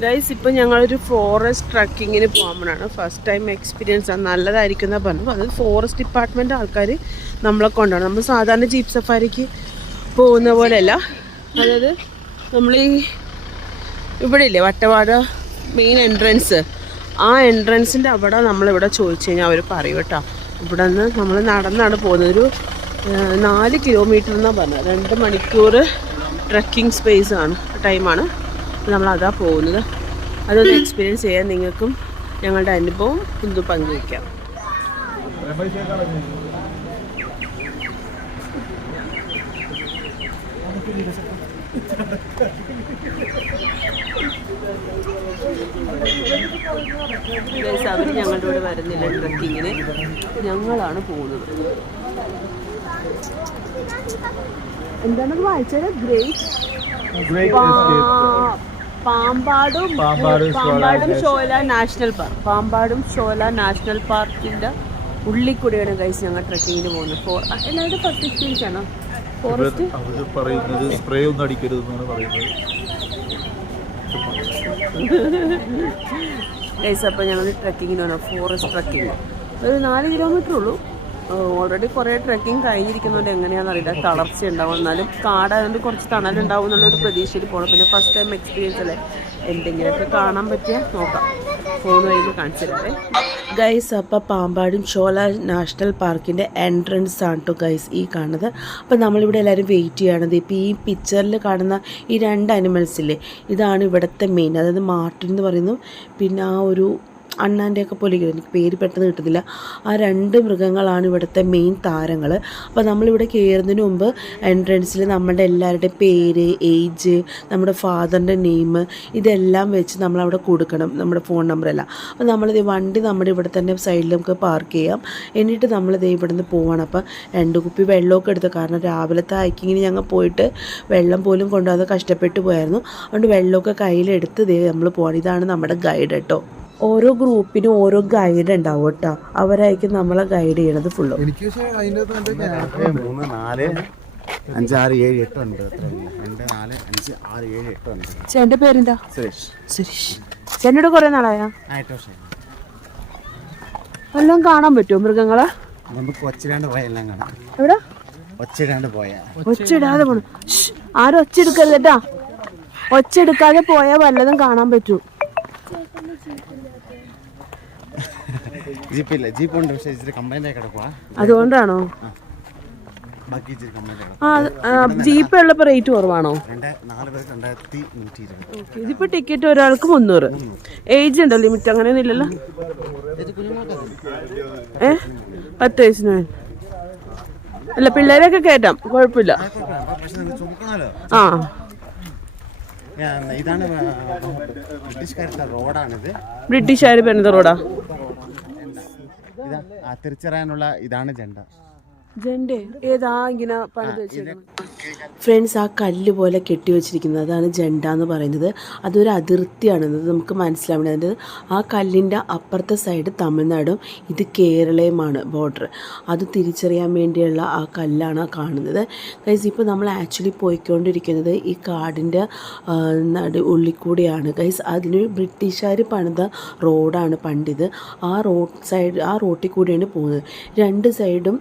Guys ഇപ്പം ഞങ്ങളൊരു forest ട്രക്കിങ്ങിന് പോകുമ്പോഴാണ് ഫസ്റ്റ് ടൈം എക്സ്പീരിയൻസ് ആണ്. നല്ലതായിരിക്കുന്ന പറഞ്ഞു. അത് ഫോറസ്റ്റ് ഡിപ്പാർട്ട്മെൻറ്റ് ആൾക്കാർ നമ്മളെ കൊണ്ടാണ്. നമ്മൾ സാധാരണ ജീപ്പ് സഫാരിക്ക് പോകുന്ന പോലെയല്ല. അതായത് നമ്മൾ ഈ ഇവിടെ ഇല്ലേ വട്ടവാട മെയിൻ എൻട്രൻസ്, ആ എൻട്രൻസിൻ്റെ അവിടെ നമ്മളിവിടെ ചോദിച്ചു കഴിഞ്ഞാൽ അവർ പറയും കേട്ടോ. ഇവിടെ നിന്ന് നമ്മൾ നടന്നാണ് പോകുന്നത്. ഒരു 4 കിലോമീറ്റർ എന്നാണ് പറഞ്ഞത്. 2 മണിക്കൂർ ട്രക്കിംഗ് സ്പേസ് ആണ്, ടൈമാണ്. നമ്മളതാ പോകുന്നത്. അതൊന്ന് എക്സ്പീരിയൻസ് ചെയ്യാൻ നിങ്ങൾക്കും ഞങ്ങളുടെ അനുഭവം ഒന്ന് പങ്കുവയ്ക്കാം. അവർ ഞങ്ങളുടെ കൂടെ വരുന്നില്ല ട്രക്കിങ്ങിന്, ഞങ്ങളാണ് പോകുന്നത്. എന്താണത് വായിച്ചത്? Pambadum Shola national park. Pambadum Shola national പാർക്കിന്റെ ഉള്ളിൽ കൂടെയാണ് ഗൈസ് ഞങ്ങൾ ട്രക്കിങ്ങിന് പോകുന്നത്. എല്ലാവരുടെ ഫസ്റ്റ് എക്സ്പീരിയൻസ് ആണോ ഫോറസ്റ്റ്? സ്പ്രേ ഒന്നും അടിക്കരുതെന്നാണ് പറയുന്നത് ഗൈസ്. അപ്പോൾ ഞങ്ങൾ ട്രക്കിങ്ങിന് പോകണം, ഫോറസ്റ്റ് ട്രക്കിങ്. ഒരു 4 കിലോമീറ്റർ ഉള്ളൂ. ഓൾറെഡി കുറേ ട്രക്കിങ് കഴിഞ്ഞിരിക്കുന്നതുകൊണ്ട് എങ്ങനെയാണെന്ന് അറിയില്ല, തളർച്ച ഉണ്ടാവും. എന്നാലും കാടായതുകൊണ്ട് കുറച്ച് തണലുണ്ടാവും എന്നുള്ളൊരു പ്രതീക്ഷയിൽ പോകണം. പിന്നെ ഫസ്റ്റ് ടൈം എക്സ്പീരിയൻസ് അല്ലേ, എന്തെങ്കിലുമൊക്കെ കാണാൻ പറ്റിയാൽ നോക്കാം. ഫോൺ വഴി കാണിച്ചു തരാവേ ഗൈസ്. അപ്പോൾ പാമ്പാടും ഷോല നാഷണൽ പാർക്കിൻ്റെ എൻട്രൻസ് ആണ് കേട്ടോ ഗൈസ് ഈ കാണുന്നത്. അപ്പോൾ നമ്മളിവിടെ എല്ലാവരും വെയിറ്റ് ചെയ്യണത്. ഇപ്പോൾ ഈ പിക്ചറിൽ കാണുന്ന ഈ 2 അനിമൽസില്ലേ, ഇതാണ് ഇവിടുത്തെ മെയിൻ. അതായത് മാർട്ടിൻ എന്ന് പറയുന്നു, പിന്നെ ആ ഒരു അണ്ണാൻ്റെയൊക്കെ പോലെ എനിക്ക് പേര് പെട്ടെന്ന് കിട്ടുന്നില്ല. ആ 2 മൃഗങ്ങളാണ് ഇവിടുത്തെ മെയിൻ താരങ്ങൾ. അപ്പോൾ നമ്മളിവിടെ കയറുന്നതിന് മുമ്പ് എൻട്രൻസിൽ നമ്മുടെ എല്ലാവരുടെയും പേര്, ഏജ്, നമ്മുടെ ഫാദറിൻ്റെ നെയിം ഇതെല്ലാം വെച്ച് നമ്മളവിടെ കൊടുക്കണം, നമ്മുടെ ഫോൺ നമ്പറെല്ലാം. അപ്പോൾ നമ്മളിത് വണ്ടി നമ്മുടെ ഇവിടെ തന്നെ സൈഡിൽ നമുക്ക് പാർക്ക് ചെയ്യാം. എന്നിട്ട് നമ്മളിത് ഇവിടെ നിന്ന് പോവാണ്. അപ്പോൾ 2 കുപ്പി വെള്ളമൊക്കെ എടുത്തു. കാരണം രാവിലത്തെ ഹൈക്കിങ്ങിന് ഞങ്ങൾ പോയിട്ട് വെള്ളം പോലും കൊണ്ടുപോകാതെ കഷ്ടപ്പെട്ട് പോയായിരുന്നു. അതുകൊണ്ട് വെള്ളമൊക്കെ കയ്യിലെടുത്ത് നമ്മൾ പോകണം. ഇതാണ് നമ്മുടെ ഗൈഡ് കേട്ടോ. ഓരോ ഗ്രൂപ്പിനും ഓരോ ഗൈഡ് ഉണ്ടാവും കേട്ടോ. അവരായിരിക്കും നമ്മളെ ഗൈഡ് ചെയ്യണത് ഫുള്ളും. 3, 4, 5, 6, 7, 8 ഉണ്ട്. 2, 4, 5, 6, 7, 8 ഉണ്ട്. ചേട്ടൻ്റെ പേരെന്താ? സുരേഷ്. ചേട്ടനോട് കുറേ നാളായാ? എല്ലാം കാണാൻ പറ്റുമോ മൃഗങ്ങളെ? നമുക്ക് ഒച്ചിടാണ്ട് പോയാൽ എല്ലാം കാണാം. എവിടെ ഒച്ചിടാണ്ട് പോയാ? ഒച്ചിടാതെ പോണം. ആരും ഒച്ചെടുക്കരുത് കേട്ടാ. ഒച്ചെടുക്കാതെ പോയാൽ വല്ലതും കാണാൻ പറ്റൂ. ജീപ്പില്ല, ജീപ്പുണ്ട്, പക്ഷേ ഇച്ചിരി കംപ്ലൈന്റ് ആയി കിടക്കുവാ. അതുകൊണ്ടാണോ? ബാക്കി ഇച്ചിരി കംപ്ലൈന്റ്. ജീപ്പ് ഉള്ളപ്പോൾ റേറ്റ് കുറവാണോ? 4 പേർക്ക് 2120. ഇതിപ്പോ ടിക്കറ്റ് ഒരാൾക്ക് 300. ഏജ് ഉണ്ടോ ലിമിറ്റ്? അങ്ങനെയൊന്നും ഇല്ലല്ലോ. 10 വയസ്സിന് അല്ല, പിള്ളേരൊക്കെ കയറ്റാം, കുഴപ്പമില്ല. ആ, ഇതാണ് ബ്രിട്ടീഷുകാരുടെ റോഡാണിത്. ബ്രിട്ടീഷുകാർ പണിത റോഡാ. തിരിച്ചറിയാനുള്ള ഇതാണ് ജെണ്ട. ജെൻഡേ ഏതാ ഇങ്ങനെ പണിത് വെച്ചേക്കുന്നത്? ഫ്രണ്ട്സ്, ആ കല്ല് പോലെ കെട്ടി വെച്ചിരിക്കുന്നത് അതാണ് ജെണ്ട എന്ന് പറയുന്നത്. അതൊരു അതിർത്തിയാണെന്നത് നമുക്ക് മനസ്സിലാവേണ്ടത്. അതിൻ്റെ ആ കല്ലിൻ്റെ അപ്പുറത്തെ സൈഡ് തമിഴ്നാടും ഇത് കേരളയുമാണ് ബോർഡർ. അത് തിരിച്ചറിയാൻ വേണ്ടിയുള്ള ആ കല്ലാണ് കാണുന്നത്. ഗൈസ്, ഇപ്പോൾ നമ്മൾ ആക്ച്വലി പോയിക്കൊണ്ടിരിക്കുന്നത് ഈ കാടിൻ്റെ ഉള്ളിൽ കൂടിയാണ് ഗൈസ്. അതിന് ബ്രിട്ടീഷുകാർ പണിത റോഡാണ് പണ്ടിത്. ആ റോട്ടിൽ കൂടിയാണ് പോകുന്നത്. 2 സൈഡും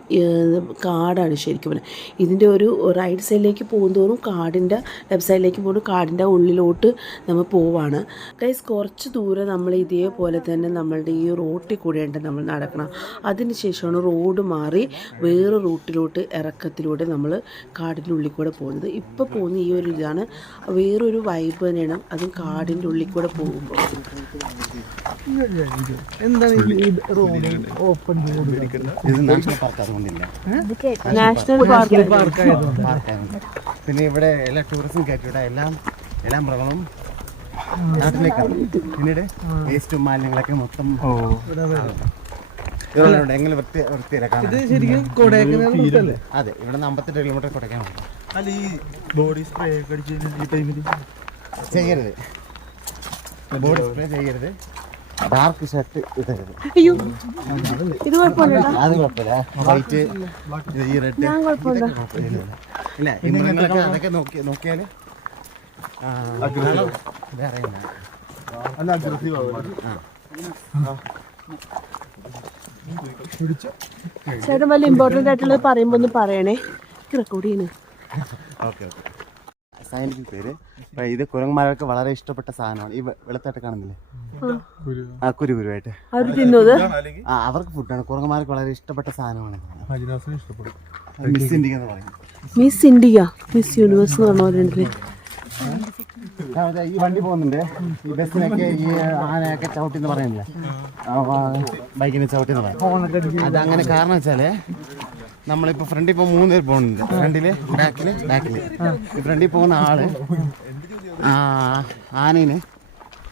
കാടാണ് ശരിക്കും പറഞ്ഞാൽ. ഇതിൻ്റെ ഒരു റൈറ്റ് സൈഡിലേക്ക് പോകുന്തോറും കാടിൻ്റെ, ലെഫ്റ്റ് സൈഡിലേക്ക് പോകുമ്പോൾ കാടിൻ്റെ ഉള്ളിലോട്ട് നമ്മൾ പോവാണ് ഗൈസ്. കുറച്ച് ദൂരം നമ്മൾ ഇതേപോലെ തന്നെ നമ്മളുടെ ഈ റോട്ടിൽ കൂടെയുണ്ട് നമ്മൾ നടക്കണം. അതിനുശേഷമാണ് റോഡ് മാറി വേറെ റൂട്ടിലോട്ട് ഇറക്കത്തിലൂടെ നമ്മൾ കാടിൻ്റെ ഉള്ളിൽ കൂടെ പോകുന്നത്. ഇപ്പോൾ പോകുന്ന ഈ ഒരു ഇതാണ് വേറൊരു വൈബ് തന്നെയാണ്, അതും കാടിൻ്റെ ഉള്ളിൽ കൂടെ പോകുമ്പോൾ. എന്താണ് ഓപ്പൺ റോഡ്? ഇത് നാഷണൽ പാർക്ക്, അതുകൊണ്ടില്ല. National park. പിന്നെ ഇവിടെ എല്ലാ ടൂറിസം കയറ്റിവിടെ എല്ലാം മൃഗങ്ങളും നാട്ടിലേക്കാണ്. പിന്നീട് വേസ്റ്റും മാലിന്യങ്ങളൊക്കെ മൊത്തം എങ്ങനെ വൃത്തിയിലാക്കാം. അതെ, ഇവിടെ 58 കിലോമീറ്റർ കൊടക്കാൻ ചെയ്യരുത്. ബോഡി സ്പ്രേ ചെയ്യരുത്. ഡാർക്ക് ഷർട്ട് ഇടരുത്. ഇത് കുഴപ്പമില്ല. അത് കുഴപ്പമില്ല. വൈറ്റ്, ഈ റെഡ് ഇല്ല. ഈ മൃഗങ്ങളൊക്കെ അതൊക്കെ നോക്കിയാൽ വേറെ അല്ല അഗ്രസീവ് ആവുക. ചേട്ടൻ വല്ല ഇമ്പോർട്ടൻ്റ് ആയിട്ടുള്ളത് പറയുമ്പോൾ ഒന്ന് പറയണേ, റെക്കോർഡ് ചെയ്യുന്നു. Okay okay. സയൻറ്റിഫിക് പേര്. അപ്പം ഇത് കുരങ്ങന്മാർക്ക് വളരെ ഇഷ്ടപ്പെട്ട സാധനമാണ്. ഈ വെളുത്തായിട്ട് കാണുന്നില്ലേ, ആ കുരുകുരുവായിട്ട് അവർ തിന്നത്. ആ അവർക്ക് ഫുഡാണ്. കുരങ്ങന്മാർക്ക് വളരെ ഇഷ്ടപ്പെട്ട സാധനമാണ്. ഇഷ്ടപ്പെടും. മിസ് ഇന്ത്യ എന്ന് പറയും. മിസ് ഇന്ത്യ, മിസ് യൂണിവേഴ്സ് എന്ന് പറഞ്ഞവരുണ്ടല്ലേ. ഈ വണ്ടി പോകുന്നുണ്ട്, ഈ ബസ്സിനൊക്കെ ഈ ആനയൊക്കെ ചവിട്ടി എന്ന് പറയുന്നില്ല, ബൈക്കിനെ ചവിട്ടി എന്ന് പറയും. അതങ്ങനെ കാരണം വെച്ചാല് നമ്മളിപ്പോൾ ഫ്രണ്ടിൽ ഇപ്പോൾ 3 പേര് പോകുന്നുണ്ട്. ഫ്രണ്ടില് ബാക്കില് ഈ ഫ്രണ്ടിൽ പോകുന്ന ആള് ആനേനെ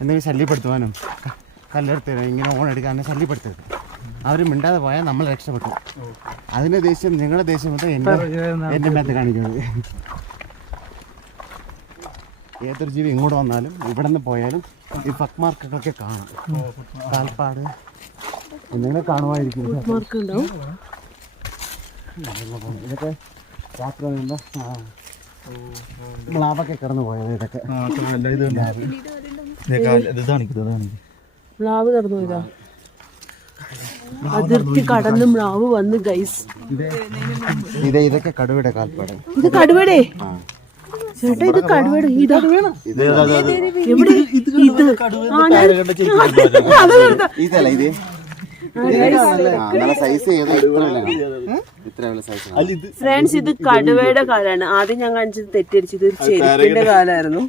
എന്തെങ്കിലും ശല്യപ്പെടുത്തുവാനും കല്ലെടുത്ത് ഇങ്ങനെ ഓണെടുക്കാനും ശല്യപ്പെടുത്തരുത്. അവർ മിണ്ടാതെ പോയാൽ നമ്മൾ രക്ഷപ്പെട്ടു. അതിൻ്റെ ദേഷ്യം, നിങ്ങളുടെ ദേഷ്യം മൊത്തം എൻ്റെ മേത്ത് കാണിക്കുന്നത്. ഏതൊരു ജീവി ഇങ്ങോട്ട് വന്നാലും ഇവിടെ നിന്ന് പോയാലും ഈ ഫക്ക് മാർക്കൊക്കെ കാണാം. കാൽപ്പാട് എന്തെങ്കിലും കാണുമായിരിക്കും. ഇതൊക്കെ രാത്രി വന്നുമ്പോൾ മ്ലാവൊക്കെ കിടന്നു പോയത്. ഇതൊക്കെ മ്ലാവ് കടന്നു പോയതാ, അതിർത്തി കടന്ന് മ്ലാവ് വന്ന് ഗൈസ്. ഇതൊക്കെ കടുവയുടെ കാൽപ്പാട്. ഇത് കടുവയുടെ ചേട്ടാ, ഇത് കടുവയുടെ. എവിടെ ഇതല്ല ഇത് നല്ല സൈസ്. ഫ്രണ്ട്സ്, ഇത് കടുവയുടെ കാലാണ്. ആദ്യം ഞാൻ കാണിച്ചത് തെറ്റിദ്ധരിച്ചത് ഒരു ചെരുപ്പിന്റെ കാലായിരുന്നു.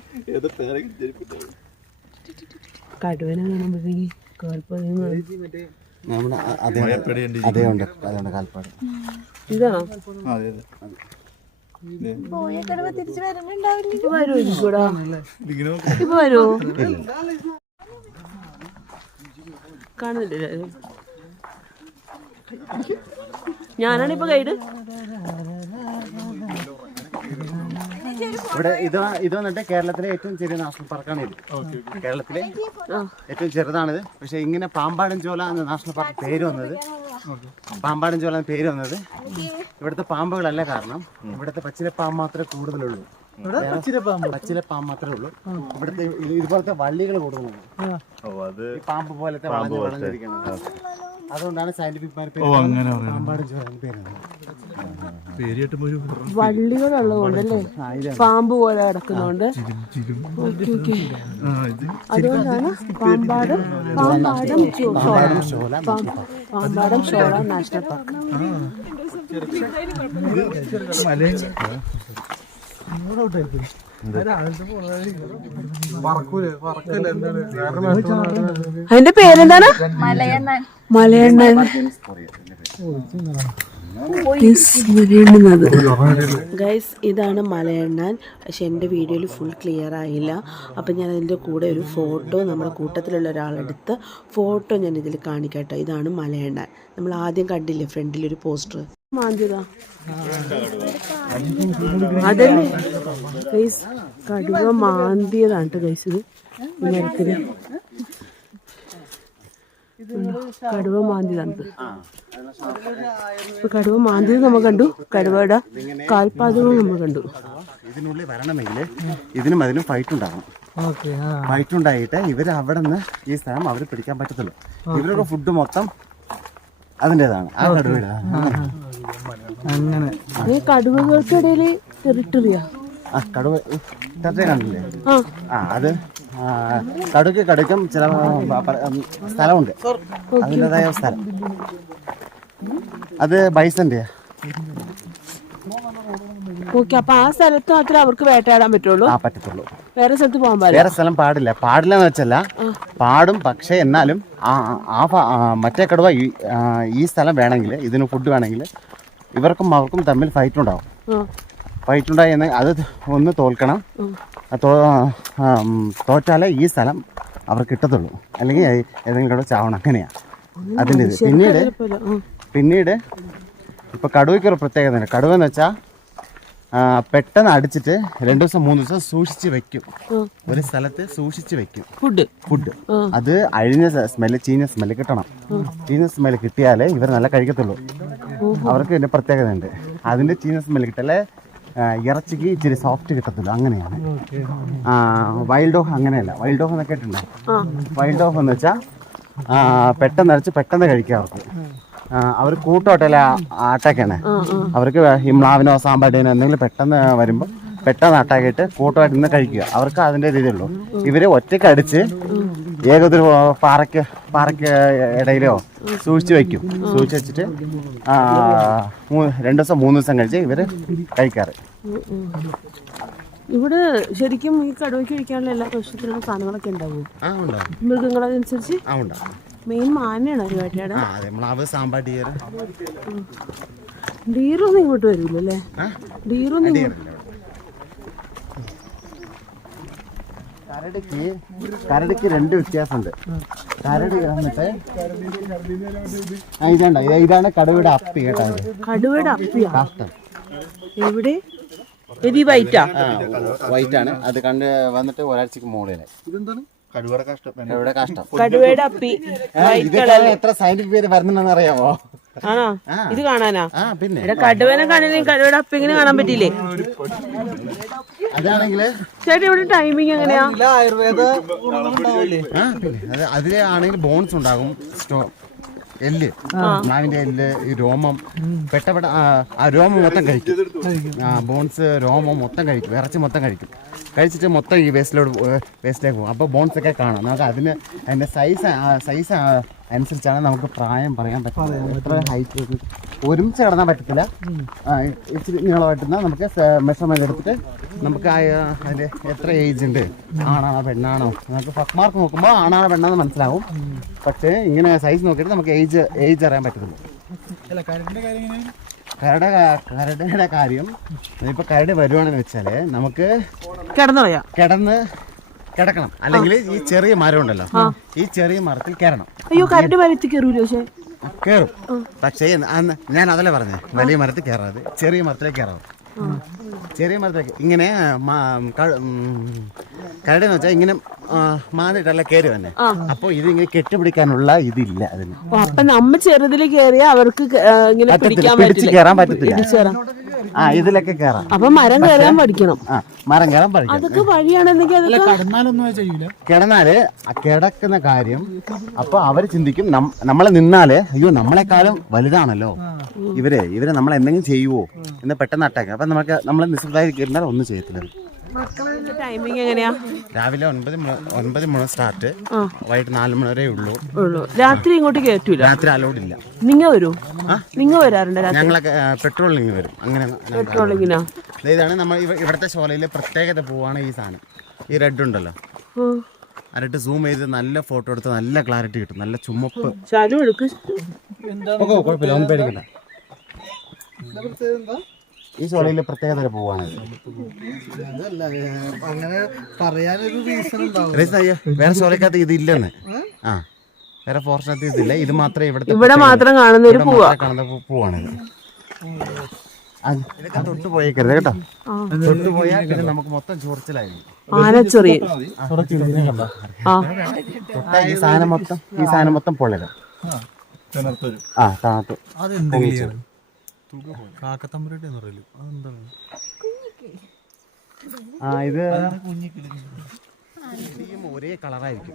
കടുവനെ കാണുമ്പോഴത്തേക്ക് കാൽപ്പാട് അതേ ഉണ്ട്, അതുകൊണ്ട് കാൽപ്പാട്. ഇതാണോ? ഇപ്പൊ വരുമോ? കാണുന്നില്ല. ഞാനാണ് ഇപ്പൊ ഗൈഡ്. ഇവിടെ ഇത് വന്നിട്ട് കേരളത്തിലെ ഏറ്റവും ചെറിയ നാഷണൽ പാർക്കാണ് ഇത്. കേരളത്തിലെ ഏറ്റവും ചെറുതാണിത്. പക്ഷെ ഇങ്ങനെ പാമ്പാടൻചോല എന്ന നാഷണൽ പാർക്ക് പേര് വന്നത്, പാമ്പാടൻചോല എന്ന പേര് വന്നത് ഇവിടുത്തെ പാമ്പുകളല്ല. കാരണം ഇവിടുത്തെ പച്ചിലപ്പാമ്പ് മാത്രമേ കൂടുതലുള്ളൂ. പച്ചിലപ്പാമ്പ് മാത്രമേ ഉള്ളൂ. ഇവിടുത്തെ ഇതുപോലത്തെ വള്ളികൾ കൂടുതലുള്ളൂ. പാമ്പ് പോലത്തെ വളഞ്ഞിരിക്കുന്നത്. അതുകൊണ്ടാണ് സയന്റിഫിക് വള്ളികളുള്ളത് കൊണ്ടല്ലേ, പാമ്പ് പോലെ കിടക്കുന്നോണ്ട്. അതുകൊണ്ടാണ് പാമ്പാടം ഷോള നാഷണൽ പാർക്ക്. അതിന്റെ പേരെന്താണ്? മലയണ്ണൻ. ഗൈസ്, ഇതാണ് മലയണ്ണാൻ. പക്ഷെ എൻ്റെ വീഡിയോയിൽ ഫുൾ ക്ലിയർ ആയില്ല. അപ്പം ഞാൻ അതിൻ്റെ കൂടെ ഒരു ഫോട്ടോ, നമ്മുടെ കൂട്ടത്തിലുള്ള ഒരാളെടുത്ത് ഫോട്ടോ ഞാൻ ഇതിൽ കാണിക്കട്ടെ. ഇതാണ് മലയണ്ണാൻ. നമ്മൾ ആദ്യം കണ്ടില്ലേ ഫ്രണ്ടിലൊരു പോസ്റ്റർ. മാന്തിയതാ അതല്ലേ ഗൈസ്, കടുവ മാന്തിയതാണ് കേട്ടോ ഗൈസ്. ഇത് മരത്തിന് കടുവ മാന്തിയതാണ്. ഇപ്പൊ കടുവ മാന്തിയത് നമ്മൾ കണ്ടു, കടുവയുടെ കാൽപാദങ്ങൾ നമ്മൾ കണ്ടു. ഇതിനുള്ളിൽ വരണമെങ്കിൽ ഇതിനും അതിനും ഫൈറ്റ് ഉണ്ടാകണം. ഫൈറ്റ് ഉണ്ടായിട്ട് ഇവർ അവിടെ നിന്ന് ഈ സ്ഥലം അവർ പിടിക്കാൻ പറ്റത്തുള്ളൂ. ഇവരുടെ ഫുഡ് മൊത്തം അതിൻ്റെതാണ്. ആ കടുവയുടെ അങ്ങനെ കടുവകൾക്കിടയിൽ ടെറിട്ടറിയാ. കടുവ ടെറിട്ടറി കണ്ടില്ലേ? അത് കടുവയ്ക്ക് കടുക്കും ചില സ്ഥലമുണ്ട്, അതിൻ്റെതായ സ്ഥലം. അത് ബൈസന്റെയാ. ഓക്കെ, അപ്പൊ ആ സ്ഥലത്ത് മാത്രമേ അവർക്ക് വേട്ടയാടാൻ പറ്റുള്ളൂ? പറ്റത്തുള്ളൂ. വേറെ സ്ഥലത്ത് പോകാൻ പാടില്ല? വേറെ സ്ഥലം പാടില്ല. പാടില്ലെന്ന് വെച്ചല്ല, പാടും. പക്ഷെ എന്നാലും മറ്റേ കടുവ ഈ സ്ഥലം വേണമെങ്കിൽ, ഇതിന് ഫുഡ് വേണമെങ്കിൽ ഇവർക്കും അവർക്കും തമ്മിൽ ഫൈറ്റ് ഉണ്ടാവും. ഫൈറ്റ് ഉണ്ടായി അത് ഒന്ന് തോൽക്കണം. തോറ്റാലേ ഈ സ്ഥലം അവർക്ക് കിട്ടത്തുള്ളൂ. അല്ലെങ്കിൽ ഏതെങ്കിലും കടുവ ചാവണം. അങ്ങനെയാണ് അതിൻ്റെ ഇത്. പിന്നീട് ഇപ്പൊ കടുവയ്ക്കൊരു പ്രത്യേകത ഉണ്ട്. കടുവ എന്ന് വെച്ചാൽ പെട്ടെന്ന് അടിച്ചിട്ട് 2 ദിവസം 3 ദിവസം സൂക്ഷിച്ച് വെക്കും. ഒരു സ്ഥലത്ത് സൂക്ഷിച്ച് വെക്കും ഫുഡ്. അത് അഴിഞ്ഞ സ്മെല്ല്, ചീഞ്ഞ സ്മെല്ല് കിട്ടണം. ചീഞ്ഞ സ്മെല്ല് കിട്ടിയാലേ ഇവർ നല്ല കഴിക്കത്തുള്ളൂ. അവർക്ക് ഇതിന്റെ പ്രത്യേകത ഉണ്ട്. അതിന്റെ ചീഞ്ഞ സ്മെല്ല് കിട്ടിയാലേ ഇറച്ചിക്ക് ഇച്ചിരി സോഫ്റ്റ് കിട്ടത്തില്ല, അങ്ങനെയാണ്. വൈൽഡ് ഓഫ് അങ്ങനെയല്ല. വൈൽഡ് ഓഫ് എന്നൊക്കെ കേട്ടിട്ടുണ്ടോ? വൈൽഡ് ഓഫ് എന്ന് വെച്ചാൽ പെട്ടെന്ന് അരച്ച് പെട്ടെന്ന് കഴിക്കാം അവർക്ക്. അവർ കൂട്ടോട്ടല്ല ആട്ടൊക്കെയാണ്. അവർക്ക് ഈ മ്ലാവിനോ സാമ്പാടിനോ എന്തെങ്കിലും പെട്ടെന്ന് വരുമ്പോൾ പെട്ടെന്ന് അട്ടാക്കിയിട്ട് കൂട്ടമായിട്ട് നിന്ന് കഴിക്കുക. അവർക്ക് അതിൻ്റെ രീതിയുള്ളൂ. ഇവർ ഒറ്റയ്ക്ക് അടിച്ച് ഏതൊരു പാറയ്ക്ക് ഇടയിലോ സൂക്ഷിച്ച് വയ്ക്കും. സൂക്ഷിച്ച് വെച്ചിട്ട് 2 ദിവസം 3 ദിവസം കഴിച്ച് ഇവർ കഴിക്കാറ്. ഇവിടെ ശരിക്കും ഈ കടുവയ്ക്ക് കഴിക്കാനുള്ള എല്ലാ പ്രശ്നത്തിലുള്ള സാധനങ്ങളൊക്കെ ഉണ്ടാവും. മൃഗങ്ങളനുസരിച്ച് മെയിൻ മാനാണ് ഒരു വേട്ടയുടെ. ഡീറൊന്നും ഇങ്ങോട്ട് വരില്ലല്ലേ? ഡീറൊന്നും കരടിക്ക് 2 വ്യത്യാസമുണ്ട്. കരടി വന്നിട്ട് ഇതാണ് കടുവയുടെ അപ്പി കേട്ടോ. കടുവയുടെ അപ്പിയാ? എവിടെ? വൈറ്റ് ആണ്. അത് കണ്ട് വന്നിട്ട് ഒരാഴ്ചക്ക് മുകളിൽ. കടുവയുടെ അപ്പി എത്ര സയന്റിഫിക് പേര് വരുന്നുണ്ടെന്ന് അറിയാമോ? ആണോ? ഇത് കാണാനാ? പിന്നെ കടുവനെ കാണാൻ കടുവയുടെ അപ്പി ഇങ്ങനെ കാണാൻ പറ്റില്ലേ? അതാണെങ്കില് ചേട്ടാ ഇവിടെ ടൈമിങ് എങ്ങനെയാ? അതിലാണെങ്കിൽ ബോൺസ് ഉണ്ടാകും, എല്ല്, മാവിന്റെ എല്ല്, ഈ രോമം ആ രോമം മൊത്തം കഴിക്കും. ബോൺസ് രോമം മൊത്തം കഴിക്കും, ഇറച്ചി മൊത്തം കഴിക്കും. കഴിച്ചിട്ട് മൊത്തം ഈ വേസ്റ്റിലേക്ക് പോകും. അപ്പോൾ ബോൺസ് ഒക്കെ കാണാം. നമുക്ക് അതിൻ്റെ സൈസ് അനുസരിച്ചാണ് നമുക്ക് പ്രായം പറയാൻ പറ്റുന്നത്. എത്ര ഹൈറ്റ് ഒരുമിച്ച് കിടന്നാൻ പറ്റത്തില്ല. ഇച്ചിരി നീളമായിട്ടുന്ന നമുക്ക് മെഷർമെന്റ് എടുത്തിട്ട് നമുക്ക് അതിൻ്റെ എത്ര ഏജ് ഉണ്ട്, ആണാണോ പെണ്ണാണോ, നമുക്ക് ഫസ്റ്റ് മാർക്ക് നോക്കുമ്പോൾ ആണാണോ പെണ്ണാന്ന് മനസ്സിലാവും. പക്ഷേ ഇങ്ങനെ സൈസ് നോക്കിയിട്ട് നമുക്ക് ഏജ് അറിയാൻ പറ്റത്തില്ല. കരടിയുടെ കാര്യം ഇപ്പൊ കരടി വരുവാണെന്ന് വെച്ചാല് നമുക്ക് കിടക്കണം. അല്ലെങ്കിൽ ഈ ചെറിയ മരം ഉണ്ടല്ലോ, ഈ ചെറിയ മരത്തിൽ കയറണം. അയ്യോ, കരടി മരത്തിൽ കയറൂലോ? കയറും. പക്ഷേ ഞാൻ അതല്ലേ പറഞ്ഞേ, വലിയ മരത്തിൽ കയറാതെ ചെറിയ മരത്തിലേക്ക് കയറാം. ചെറിയ മരത്തിലേക്ക് ഇങ്ങനെ കരടി എന്ന് വെച്ചാൽ ഇങ്ങനെ മാന്നിട്ടല്ല കയറി തന്നെ. അപ്പൊ ഇത് ഇങ്ങനെ കെട്ടിപ്പിടിക്കാനുള്ള ഇതില്ല അതിന്. അപ്പൊ നമ്മ ചെറുതിൽ കയറിയാ അവർക്ക് പിടിച്ച് കയറാൻ പറ്റത്തില്ല. ഇതിലൊക്കെ കയറാം. അപ്പൊ മരം കയറാൻ പഠിക്കണം. മരം കയറാൻ പഠിക്കണം. അതൊക്കെ വഴിയാണെന്നെങ്കിൽ കിടന്നാല് കിടക്കുന്ന കാര്യം അപ്പൊ അവര് ചിന്തിക്കും, നമ്മളെ നിന്നാല് അയ്യോ നമ്മളെക്കാളും വലുതാണല്ലോ ഇവര് നമ്മൾ എന്തെങ്കിലും ചെയ്യുവോ എന്ന് പെട്ടെന്ന് അറ്റാക്ക്. അപ്പൊ നമ്മളെ നിസ്സബ്ദായിരിക്കുന്ന ഒന്നും ചെയ്യത്തില്ല. ടൈമിംഗ് എങ്ങനെയാ? രാവിലെ 9 മണി സ്റ്റാർട്ട്, വൈകിട്ട് 4 മണി വരെ ഉള്ളൂ. രാത്രി ഇങ്ങോട്ട് കയറ്റൂല? രാത്രി അലോഡ് ഇല്ല. നിങ്ങ വരൂ? നിങ്ങ വരാറുണ്ട്? ഞങ്ങളൊക്കെ പെട്രോളിങ് വരും. അങ്ങനെ പെട്രോളിങ്ങിനാ? ഇതാണ് നമ്മൾ ഇവിടുത്തെ ശോലയിലെ പ്രത്യേകത പൂവാണ് ഈ സാധനം. ഈ റെഡ് ഉണ്ടല്ലോ, റെഡ് സൂം ചെയ്ത് നല്ല ഫോട്ടോ എടുത്ത് നല്ല ക്ലാരിറ്റി കിട്ടും. നല്ല ചുമപ്പ്. കുഴപ്പമില്ല, ഒന്നും പേടിക്കണ്ട. ഈ ശോലയിലെ പ്രത്യേകത പോവാണ്. വേറെ ശോലക്കകത്ത് ഇതില്ലെന്ന്. വേറെ ഫോറസ്റ്റിനകത്ത് ഇതില്ല. ഇത് മാത്രമേ ഇവിടെ മാത്രം കാണുന്ന പൂവാണിത്. ഇതൊക്കെ തൊട്ട് പോയേക്കരുത് കേട്ടോ. തൊട്ട് പോയാൽ പിന്നെ നമുക്ക് മൊത്തം ചൊറിച്ചിലായിരുന്നു. ഈ സാധനം മൊത്തം പൊള്ളല. തണുത്ത് ഇത് ഒരേ കളറായിരിക്കും.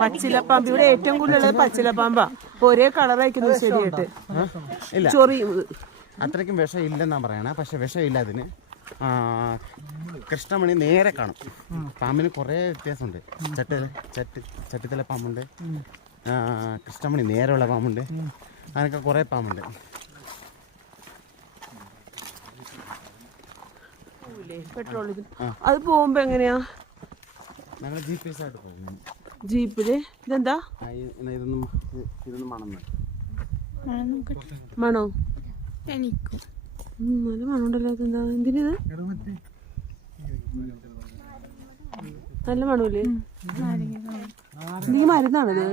പച്ചിലപ്പാമ്പ് ഇവിടെ ഏറ്റവും കൂടുതലുള്ളത് പച്ചിലപ്പാമ്പാ. ഒരേ കളറായിരിക്കുന്നു. ശരിയായിട്ട് ഇല്ല, അത്രയ്ക്കും വിഷം ഇല്ലെന്നാ പറയണേ. പക്ഷെ വിഷമില്ല അതിന്. കൃഷ്ണമണി നേരെ കാണും. പാമ്പിന് കുറേ വ്യത്യാസമുണ്ട്. ചട്ടിത്തല പാമ്പുണ്ട്, കൃഷ്ണമണി നേരെയുള്ള പാമ്പുണ്ട്, അങ്ങനെയൊക്കെ കുറേ പാമ്പുണ്ട്. അത് പോകുമ്പോ എങ്ങനെയാ? ഞങ്ങൾ GPS ആയിട്ട് പോകും. ജീപ്പില്? ഇതെന്താ ഇതൊന്നും മണോ? നല്ല മണമുണ്ടല്ലോ. അതെന്താ? എന്തിനിത്? നല്ല മണമില്ലേ? ഈ മരുന്നാണത്?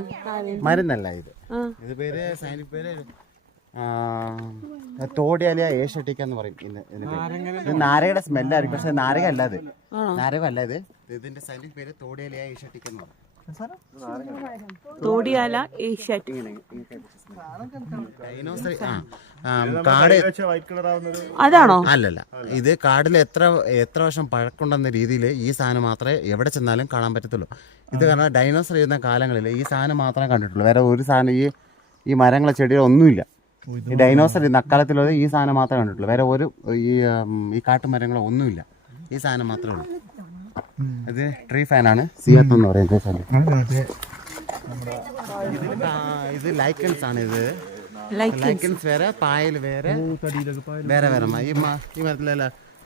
മരുന്നല്ല ഇത്. ഇത് പേര് സയന്റിഫിക് പേര് തോടിയാലിയ ഏഷ്യട്ടിക്ക എന്ന് പറയും. ഇത് നാരകയുടെ സ്മെല്ലായിരിക്കും. പക്ഷെ നാരക അല്ല ഇത്. ഇതിന്റെ സയന്റിഫിക് പേര് തോടിയാലിയ ഏഷ്യട്ടിക്ക എന്ന് പറയും. തോടിയാല ഏഷ്യാറ്റ്. കാട് അതാണോ? അല്ലല്ല, ഇത് കാടിൽ എത്ര വർഷം പഴക്കമുണ്ടെന്ന രീതിയിൽ ഈ സാധനം മാത്രമേ എവിടെ ചെന്നാലും കാണാൻ പറ്റത്തുള്ളൂ. ഇത് കാരണം ഡൈനോസർ ചെയ്യുന്ന കാലങ്ങളിൽ ഈ സാധനം മാത്രമേ കണ്ടിട്ടുള്ളൂ. വേറെ ഒരു സാധനം ഈ മരങ്ങളെ ചെടികളൊന്നുമില്ല. ഈ ഡൈനോസർ ചെയ്യുന്ന അക്കാലത്തിലുള്ളത് ഈ സാധനം മാത്രമേ കണ്ടിട്ടുള്ളൂ. വേറെ ഒരു ഈ കാട്ടുമരങ്ങളോ ഒന്നുമില്ല. ഈ സാധനം മാത്രമേ ഉള്ളൂ. ഇത് ട്രീ ഫാനാണ്, സിയാത്ത് എന്ന് പറയുന്നത്. ഇത് ലൈക്കൻസ് ആണ്. ഇത് ലൈക്കൻസ് വേറെ, പായൽ വേറെ, വേറെ ഈ മരത്തിലല്ല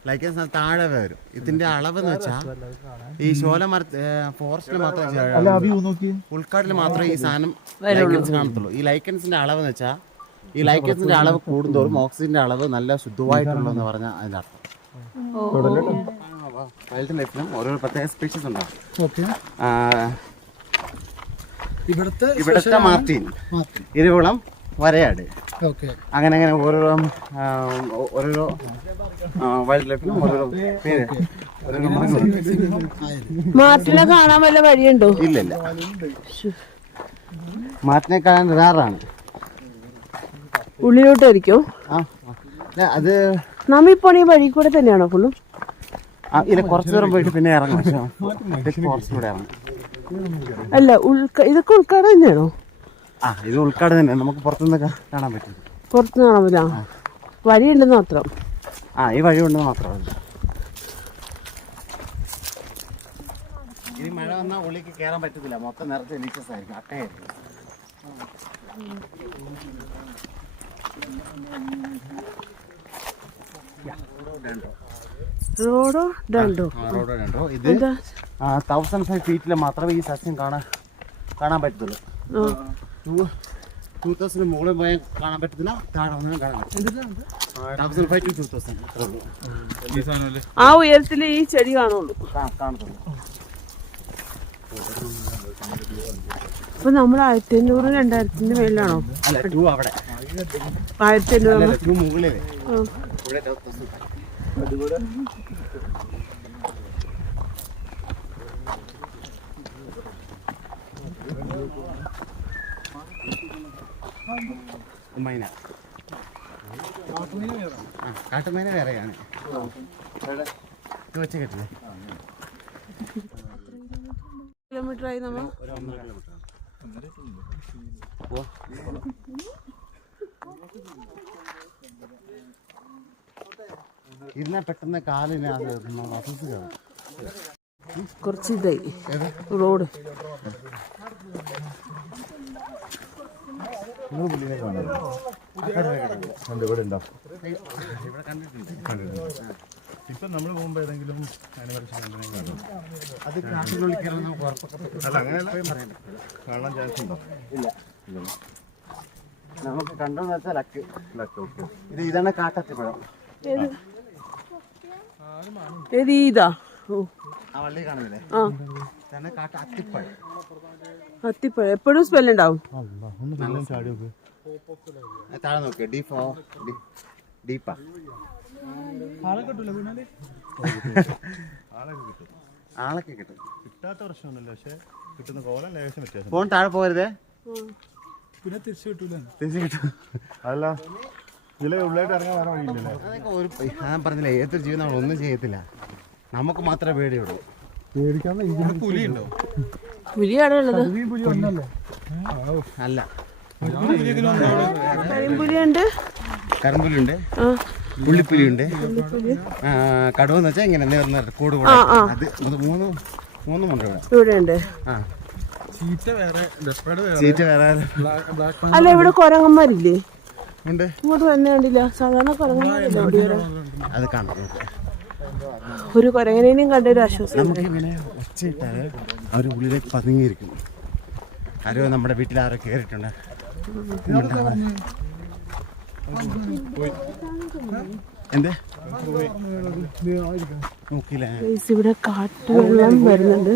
ലൈക്കൻസ് താഴെ വരും. ഇതിന്റെ അളവ് എന്ന് വെച്ചാൽ ഈ ഫോറസ്റ്റിൽ മാത്രമേ, ഉൾക്കാട്ടിൽ മാത്രമേ ഈ സാധനം ലൈക്കൻസ് കാണത്തുള്ളൂ. ഈ ലൈക്കൻസിന്റെ അളവ് എന്ന് വെച്ചാൽ ഈ ലൈക്കൻസിന്റെ അളവ് കൂടുന്തോറും ഓക്സിജന്റെ അളവ് നല്ല ശുദ്ധമായിട്ടുള്ളൂ എന്ന് പറഞ്ഞാൽ അതിന്റെ അർത്ഥം. വൈൽഡ് ലൈഫിലും ഓരോ പ്രത്യേക സ്പീഷീസ് ഉണ്ടാവും. ഇവിടുത്തെ മാർട്ടിൻ, ഇരുകുളം, വരയാട്, അങ്ങനെ ഓരോരോ വൈൽഡ് ലൈഫിലും ഓരോരോ പേര്. മാർട്ടിനെ കാണാൻ വല്ല വഴിയുണ്ടോ? ഇല്ല, മാർട്ടിനെ കാണാൻ റാറാണ്. ഉള്ളിലോട്ടായിരിക്കും അത്. നമ്മിപ്പോ ഈ വഴി കൂടെ തന്നെയാണോ ഫുള്ളും? ഇല്ല, കുറച്ചു ദൂരം പോയിട്ട് പിന്നെ ഇറങ്ങും. ഫോറസ്റ്റിലൂടെ ഇറങ്ങും. അല്ല, ഇതൊക്കെ ഉൾക്കാട് തന്നെയാണോ? ഇത് ഉൾക്കാട് തന്നെ. നമുക്ക് പുറത്തുനിന്ന് കാണാൻ പറ്റും. പുറത്തുനിന്ന് കാണാൻ പറ്റില്ല, വഴിയുണ്ടെന്ന് മാത്രം. ഈ വഴി ഉണ്ടെന്ന് മാത്രമല്ല. ഇനി മഴ വന്നാൽ ഉള്ളിലേക്ക് കയറാൻ പറ്റത്തില്ല. മൊത്തം നിറച്ച് ലീച്ചസ് ആയിരിക്കും, അട്ടയായിരിക്കും. റോഡോ ഡണ്ടോ? ഇത് 1005 ഫീറ്റിൽ മാത്രമേ ഈ സസ്യം കാണാൻ പറ്റത്തുള്ളൂ. 2000 മുകളിൽ പോയാൽ കാണാൻ പറ്റത്തില്ല, താഴെ വന്നാൽ കാണാൻ പറ്റില്ല. 1005 to 2000 ആ ഉയരത്തിൽ ഈ ചെടി കാണുള്ളൂ, കാണത്തുള്ളൂ. അപ്പൊ നമ്മൾ 1500 2000 മേലാണോ? അല്ല, 2 അവിടെ 1500 2 മുകളിൽ. മൈന, കാട്ടുമൈന വേറെയാണ്. വെച്ച് കിട്ടില്ലേ? കിലോമീറ്റർ ആയി നമ്മൾ. ഇരുന്നാ പെട്ടെന്ന് കാലിന് കുറച്ച് ഇതായി റോഡ്. ഇപ്പൊ നമ്മൾ പോകുമ്പോ ഏതെങ്കിലും അത് കാട്ടിനുള്ളിൽ കാണാൻ ചാൻസ് ഉണ്ടോ? ഇല്ല, നമുക്ക് കണ്ടെന്ന് വെച്ചാൽ ലക്ക്. ഇതാണ് കാട്ടത്തിപ്പഴം. ഏത് ഇതാ? ആ വള്ളി കാണുന്നില്ലേ, ഇതാണ് കാട്ട അത്തിപ്പഴം. അത്തിപ്പഴം എപ്പോഴും സ്മെല്ലുണ്ടാവും. താഴെ നോക്കിയോ, ഡീപ്പാ. ആളൊക്കെ കിട്ടും, കിട്ടാത്ത പ്രശ്നമൊന്നുമില്ല. പക്ഷെ കിട്ടുന്ന കോലം ലേശം വ്യത്യാസം. ഫോൺ താഴെ പോകരുതേ, പിന്നെ തിരിച്ചു കിട്ടൂല. തിരിച്ചു കിട്ടും. അല്ല, ഇതിലെ ഉള്ളിലായിട്ട് ഇറങ്ങാൻ വേറെ വഴിയില്ലല്ലേ? അതൊക്കെ ഞാൻ പറഞ്ഞില്ലേ, ഏതൊരു ജീവൻ നമ്മൾ ഒന്നും ചെയ്യത്തില്ല. നമുക്ക് മാത്രമേ പേടിയുള്ളൂ. പുലിയുണ്ടോ? പുലിയാണോ ഉള്ളത്? അല്ല, കരിമ്പുലിയുണ്ട്, കരമ്പുലിയുണ്ട്, പുള്ളിപ്പുലിയുണ്ട്. കടുവെന്ന് വെച്ചാൽ ഇങ്ങനെ നേർന്ന കൂട് കൂടെ. അത് മൂന്നുമുണ്ട് ഇവിടെ ഉണ്ട്. സീറ്റ് വേറെ. അല്ല, ഇവിടെ കുരങ്ങന്മാരില്ലേ? ഉണ്ട്. ഇങ്ങോട്ട് തന്നെ കണ്ടില്ല, സാധാരണ കുരങ്ങന്മാരില്ല ഇവിടെ വരെ. അത് കാണാം. ഒരു കുരങ്ങനെയും കണ്ടൊരു ആശ്വാസം. നമുക്ക് ഇങ്ങനെ ഒച്ചയിട്ടാല് അവർ ഉള്ളിലേക്ക് പതുങ്ങിയിരിക്കും. ആരോ നമ്മുടെ വീട്ടിൽ ആരോ കയറിയിട്ടുണ്ട്. എന്തേ നോക്കിയില്ല. ഇവിടെ കാട്ടുവെള്ളം വരുന്നുണ്ട്.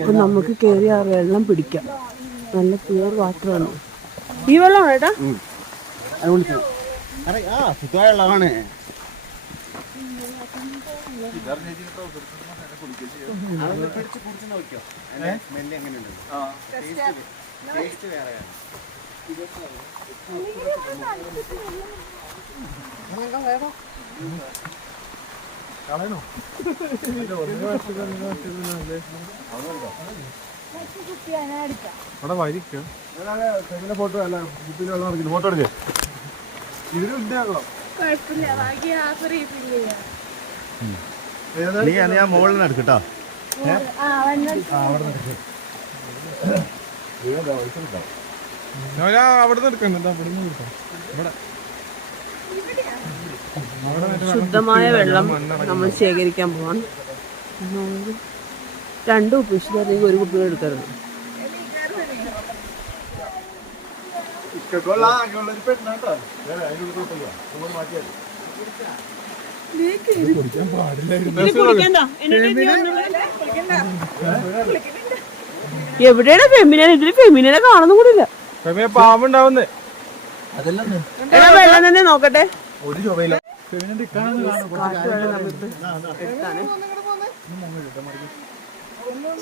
അപ്പൊ നമുക്ക് കയറി ആ വെള്ളം പിടിക്കാം. നല്ല പ്യൂർ വാട്ടറാണ് ഈ വെള്ളം. ഏട്ടാ ശുദ്ധമായ വെള്ളമാണ്. അതൊന്ന് പിടിച്ച് കുടിച്ച് നോക്കിയോ സ്മെല്ല് എങ്ങനെയുണ്ട് ടേസ്റ്റ് വേറെയാണ് കളയണോ അവിടെ വരിക്കോ ഫോട്ടോ അല്ല കുപ്പിയിൽ വെള്ളം നടക്കുന്നു ഫോട്ടോ എടുക്കേ ഇതിലും ഉണ്ടാകോ ഞാൻ മുകളിൽ നിന്ന് എടുക്കട്ടോ അവിടെ നിന്ന് എടുക്കണ്ട ഇവിടെ ശുദ്ധമായ വെള്ളം നമ്മൾ ശേഖരിക്കാൻ പോവാണ്. 2 കുപ്പി അല്ലെങ്കിൽ 1 കുപ്പി എടുക്കരുത്. എവിടെയാണ് ഫെമിനെ? ഇതില് ഫെമിനെ കാണുന്നു കൂടില്ല. പാവുണ്ടാവുന്നേ വെള്ളം തന്നെ നോക്കട്ടെ. ഒരു ചൊവ്വയിലോ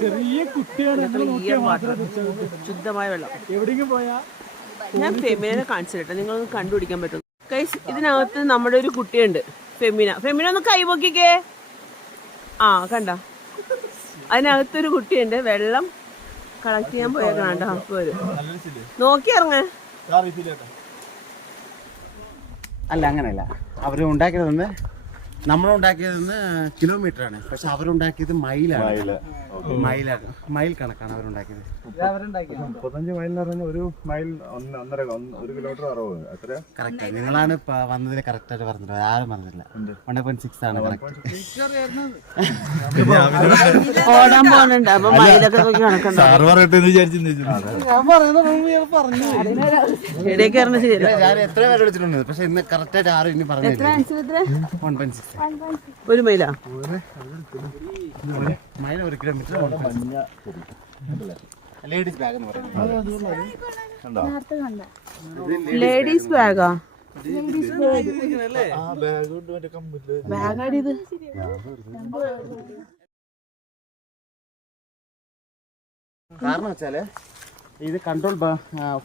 ചെറിയ കുട്ടിയാണ് ശുദ്ധമായ വെള്ളം. എവിടെയെങ്കിലും പോയാ ഞാൻ ഫെമിനെ കാണിച്ചിട്ടെ, നിങ്ങളൊന്ന് കണ്ടുപിടിക്കാൻ പറ്റും. ഗയ്സ്, ഇതിനകത്ത് നമ്മുടെ ഒരു കുട്ടിയുണ്ട്, ഫെമിന ഒന്ന് കൈപൊക്കിക്കേ. ആ കണ്ട, അതിനകത്തൊരു കുട്ടിയുണ്ട്. വെള്ളം കളക്ട് ചെയ്യാൻ പോയേക്കണ നോക്കി ഇറങ്ങ. അല്ല അങ്ങനെയല്ല, അവർ ഉണ്ടാക്കിയതെന്ന് നമ്മളുണ്ടാക്കിയതെന്ന് കിലോമീറ്റർ ആണ്, പക്ഷെ അവരുണ്ടാക്കിയത് മൈലാണ്. മൈൽ കണക്കാണ് അവരുണ്ടാക്കിയത്. 35 മൈൽ എന്ന് പറഞ്ഞാൽ 1 മൈൽ 1 കിലോമീറ്റർ 60 എത്ര കറക്റ്റ്. നിങ്ങളാണ് വന്നതിൽ കറക്റ്റ് ആയിട്ട് പറഞ്ഞത്, ആരും പറഞ്ഞില്ല. 1.6 ആണ് കറക്റ്റ്. ഓടാൻ പോണുണ്ട്, അപ്പൊ മൈലൊക്കെ കണക്കുണ്ടോ? ഞാൻ എത്ര പേര് വിളിച്ചിട്ടുണ്ട്, പക്ഷെ ഇന്ന് കറക്റ്റ് ആയിട്ട് ആരും ഇനി പറഞ്ഞില്ല. 1.6 1 മൈലാ? Mile 1 kilometre. ലേഡീസ് ബാഗ് എന്ന് പറയുന്നത്. ലേഡീസ് ബാഗാ? ബാഗാടിത്. കാരണം വെച്ചാല് ഇത് കൺട്രോൾ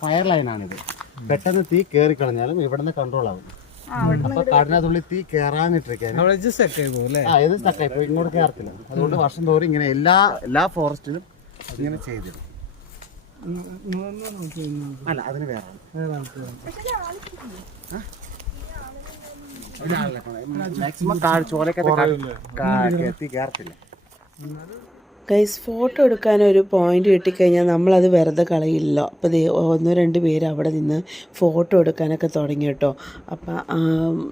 ഫയർ ലൈനാണിത്. പെട്ടെന്ന് തീ കയറി കളഞ്ഞാലും ഇവിടുന്ന് കൺട്രോൾ ആവും. അപ്പൊ കാടിനകത്തുള്ളിൽ തീ കയറാനിട്ടിരിക്കാൻ ഇത് സ്റ്റക്കായിപ്പോ ഇങ്ങോട്ട് കയറത്തില്ല. അതുകൊണ്ട് വർഷം തോറും ഇങ്ങനെ എല്ലാ ഫോറസ്റ്റിലും ഇങ്ങനെ ചെയ്തിരുന്നു. അല്ല, അതിന് വേറെ മാക്സിമം ചോലക്കകത്ത് തീ കയറത്തില്ല. ഗൈസ്, ഫോട്ടോ എടുക്കാൻ ഒരു പോയിന്റ് കിട്ടിക്കഴിഞ്ഞാൽ നമ്മളത് വെറുതെ കളയില്ല. അപ്പോൾ 1-2 പേര് അവിടെ നിന്ന് ഫോട്ടോ എടുക്കാനൊക്കെ തുടങ്ങി കേട്ടോ. അപ്പം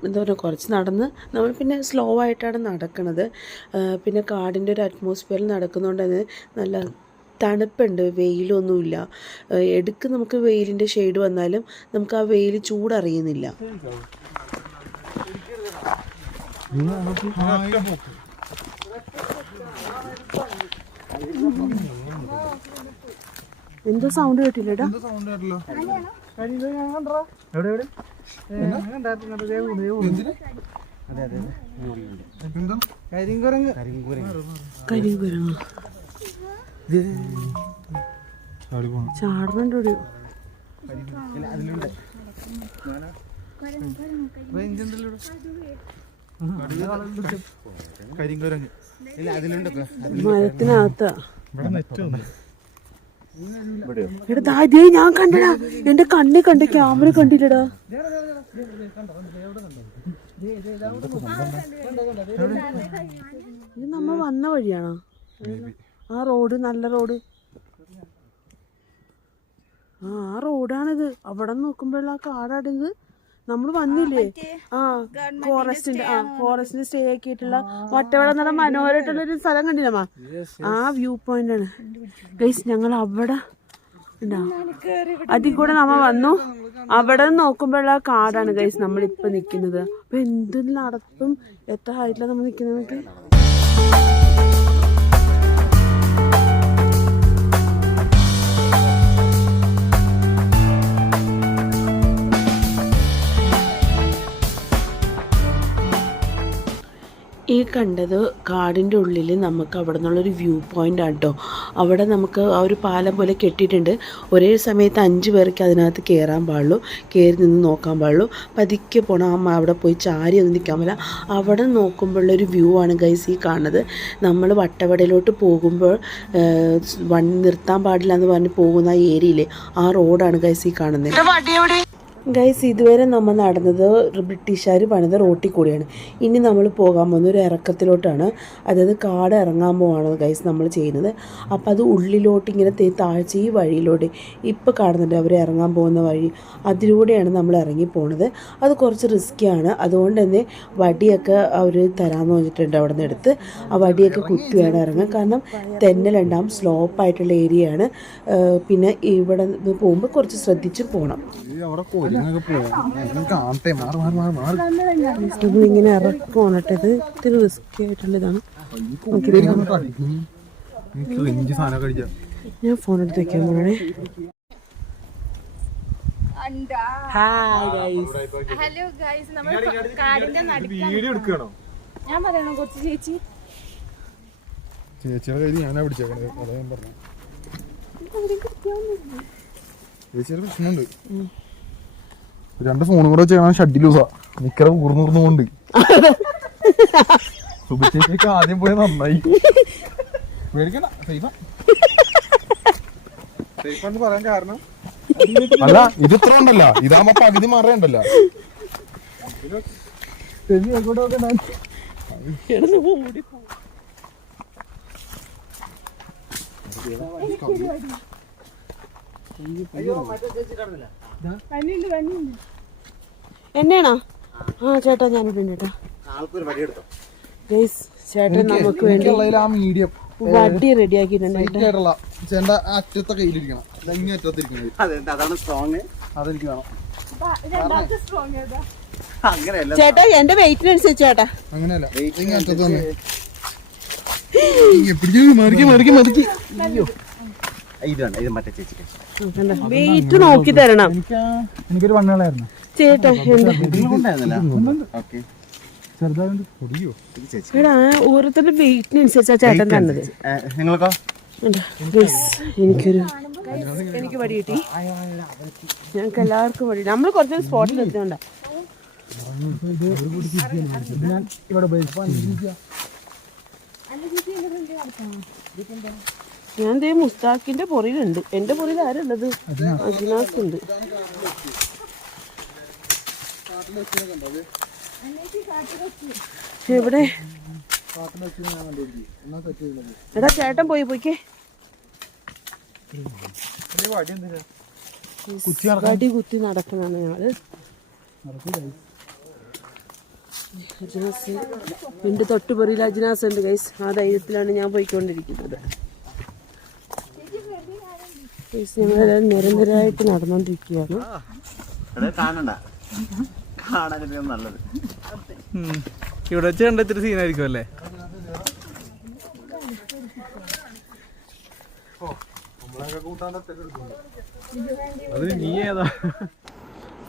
എന്താ പറയുക, കുറച്ച് നടന്ന് നമ്മൾ പിന്നെ സ്ലോ ആയിട്ടാണ് നടക്കുന്നത്. പിന്നെ കാടിൻ്റെ ഒരു അറ്റ്മോസ്ഫിയറിൽ നടക്കുന്നതുകൊണ്ട് തന്നെ നല്ല തണുപ്പുണ്ട്, വെയിലൊന്നുമില്ല. എടുക്ക് നമുക്ക് വെയിലിൻ്റെ ഷെയ്ഡ് വന്നാലും നമുക്ക് ആ വെയിൽ ചൂടറിയുന്നില്ല. എന്തോ സൗണ്ട് കേട്ടില്ലടാ. ചാടുന്നുണ്ട്. മരത്തിനകത്താ. എടാ ഞാൻ കണ്ടടാ, എന്റെ കണ്ണി കണ്ട, ക്യാമറ കണ്ടില്ലടാ. ഇത് നമ്മ വന്ന വഴിയാണോ? ആ റോഡ്, നല്ല റോഡ്. ആ റോഡാണിത്. അവിടെ നോക്കുമ്പോഴുള്ള ആ കാടാണിത്. നമ്മൾ വന്നില്ലേ ഫോറസ്റ്റിന് സ്റ്റേ ആക്കിയിട്ടുള്ള വട്ടവട നല്ല മനോഹരമായിട്ടുള്ളൊരു സ്ഥലം കണ്ടില്ലമ്മ? ആ വ്യൂ പോയിന്റ് ആണ് ഗൈസ്. ഞങ്ങൾ അവിടെ അതിൽ കൂടെ നമ്മ വന്നു. അവിടെ നോക്കുമ്പോഴുള്ള കാടാണ് ഗൈസ് നമ്മളിപ്പോൾ നിൽക്കുന്നത്. അപ്പൊ എന്ത് നടത്തും, എത്ര ഹൈറ്റിലാണ് നമ്മൾ നിൽക്കുന്നത്. ഈ കണ്ടത് കാടിൻ്റെ ഉള്ളിൽ നമുക്ക് അവിടെ നിന്നുള്ളൊരു വ്യൂ പോയിൻ്റ് ആണ് കേട്ടോ. അവിടെ നമുക്ക് ആ ഒരു പാലം പോലെ കെട്ടിയിട്ടുണ്ട്. ഒരേ സമയത്ത് 5 പേർക്ക് അതിനകത്ത് കയറാൻ പാടുള്ളൂ, കയറി നിന്ന് നോക്കാൻ പാടുള്ളൂ. പതുക്കെ പോകണം, അവിടെ പോയി ചാരി ഒന്നും നിൽക്കാൻ പറ്റില്ല. അവിടെ നോക്കുമ്പോഴുള്ളൊരു വ്യൂ ആണ് ഗൈസ് ഈ കാണുന്നത്. നമ്മൾ വട്ടവടയിലോട്ട് പോകുമ്പോൾ വണ്ടി നിർത്താൻ പാടില്ല എന്ന് പറഞ്ഞ് പോകുന്ന ആ ഏരിയയിലെ ആ റോഡാണ് ഗൈസ് ഈ കാണുന്നത്. ഗൈസ് ഇതുവരെ നമ്മൾ നടന്നത് ബ്രിട്ടീഷുകാർ പണിത റോട്ടിൽ കൂടിയാണ്. ഇനി നമ്മൾ പോകാൻ പോകുന്ന ഒരു ഇറക്കത്തിലോട്ടാണ്, അതായത് കാട് ഇറങ്ങാൻ പോവാണ് ഗൈസ് നമ്മൾ ചെയ്യുന്നത്. അപ്പോൾ അത് ഉള്ളിലോട്ട് ഇങ്ങനെ താഴ്ച ഈ വഴിയിലൂടെ ഇപ്പോൾ കാണുന്നുണ്ട് അവർ ഇറങ്ങാൻ പോകുന്ന വഴി, അതിലൂടെയാണ് നമ്മൾ ഇറങ്ങി പോണത്. അത് കുറച്ച് റിസ്ക്കിയാണ്, അതുകൊണ്ട് തന്നെ വടിയൊക്കെ അവർ തരാമെന്ന് പറഞ്ഞിട്ടുണ്ട്. അവിടെ നിന്ന് എടുത്ത് ആ വടിയൊക്കെ കുത്തി വേണം ഇറങ്ങാൻ, കാരണം തെന്നലുണ്ടാകും, സ്ലോപ്പായിട്ടുള്ള ഏരിയയാണ്. പിന്നെ ഇവിടെ നിന്ന് പോകുമ്പോൾ കുറച്ച് ശ്രദ്ധിച്ച് പോകണം. ഇങ്ങനെ ഇറക്കുവാണ് കേട്ടോ, ഇത് ഇത്തിരി റിസ്കി ആയിട്ടുള്ളതാണ്. ഞാൻ ഫോൺ എടുത്ത് വെക്കാൻ പോണേ. ഹലോ ഗൈസ്, നമ്മൾ കാടിന്റെ നടുക്കാണ്. ഞാൻ പറയണോ കുറച്ച് ചേച്ചിയുടെ കയ്യിൽ ഞാനാ പിടിച്ചേക്കണത്, അതാ ഞാൻ പറഞ്ഞു. ചേച്ചിയുടെ പ്രശ്നമുണ്ട്, 2 ഫോണും കൂടെ ചെയ്യണം. ഷഡ്ഡി ലൂസാ, നിക്കറ ഊർന്നൂർന്നുകൊണ്ട്. സുബിച്ചേച്ചിക്ക് ആദ്യം പോയി നന്നായി. പേടിക്കണ്ട, സേഫാന്ന് പറയാൻ കാരണം അല്ല, ഇത് ഇത്ര ഉണ്ടല്ല, ഇതാകുമ്പോ പകുതി മാറേണ്ടല്ല. എന്നെയാണോ? ആ ചേട്ടാ ഞാനിട്ടുണ്ട് ചേട്ടാ. ചേട്ടൻ നമുക്ക് വേണ്ടി മീഡിയം വടി റെഡിയാക്കിയിട്ടുണ്ട്. അറ്റത്തെ കയ്യിലിരിക്കണം, അതാണ് സ്ട്രോങ്, അതെനിക്ക് വേണം. അങ്ങനെയല്ല ചേട്ടാ എന്റെ വെയിറ്റിനനുസരിച്ച് ചേട്ടാ. അങ്ങനെയല്ല, അറ്റത്ത് തന്നെ ഇത് മറ്റേ ചേച്ചിക്ക് വെയിറ്റ് നോക്കി തരണം എനിക്കൊരു വണ്ണുകളായിരുന്നു ചേട്ടാ. ഓരോരുത്തരുടെ വെയിറ്റിനനുസരിച്ചാ ചേട്ടൻ തന്നത്. നിങ്ങൾക്കോ? എനിക്ക് വടി കിട്ടി, ഞങ്ങൾക്ക് എല്ലാവർക്കും വടി. നമ്മൾ കുറച്ച് സ്പോട്ടിൽ എത്തിയോണ്ടാ. ഞാൻ ദേ മുസ്താഖിന്റെ പുറയിലുണ്ട്. എന്റെ പുറയിൽ ആരുള്ളത്? അജിനാസ് ഉണ്ട്. എവിടെ? എടാ ചേട്ടൻ പോയിക്കേ. വടി കുത്തി നടക്കണാണ് ഞങ്ങള്. അജിനാസ് എന്റെ തൊട്ടുപുറയിൽ അജിനാസ് ഉണ്ട് ഗൈസ്. ആ ധൈര്യത്തിലാണ് ഞാൻ പോയിക്കൊണ്ടിരിക്കുന്നത്. ഞങ്ങളെല്ലാം നിരന്തരമായിട്ട് നടന്നുകൊണ്ടിരിക്കുകയാണ്. നല്ലത് ഇവിടെ വെച്ച് കണ്ട ഇത്തിരി സീനായിരിക്കും അല്ലേ?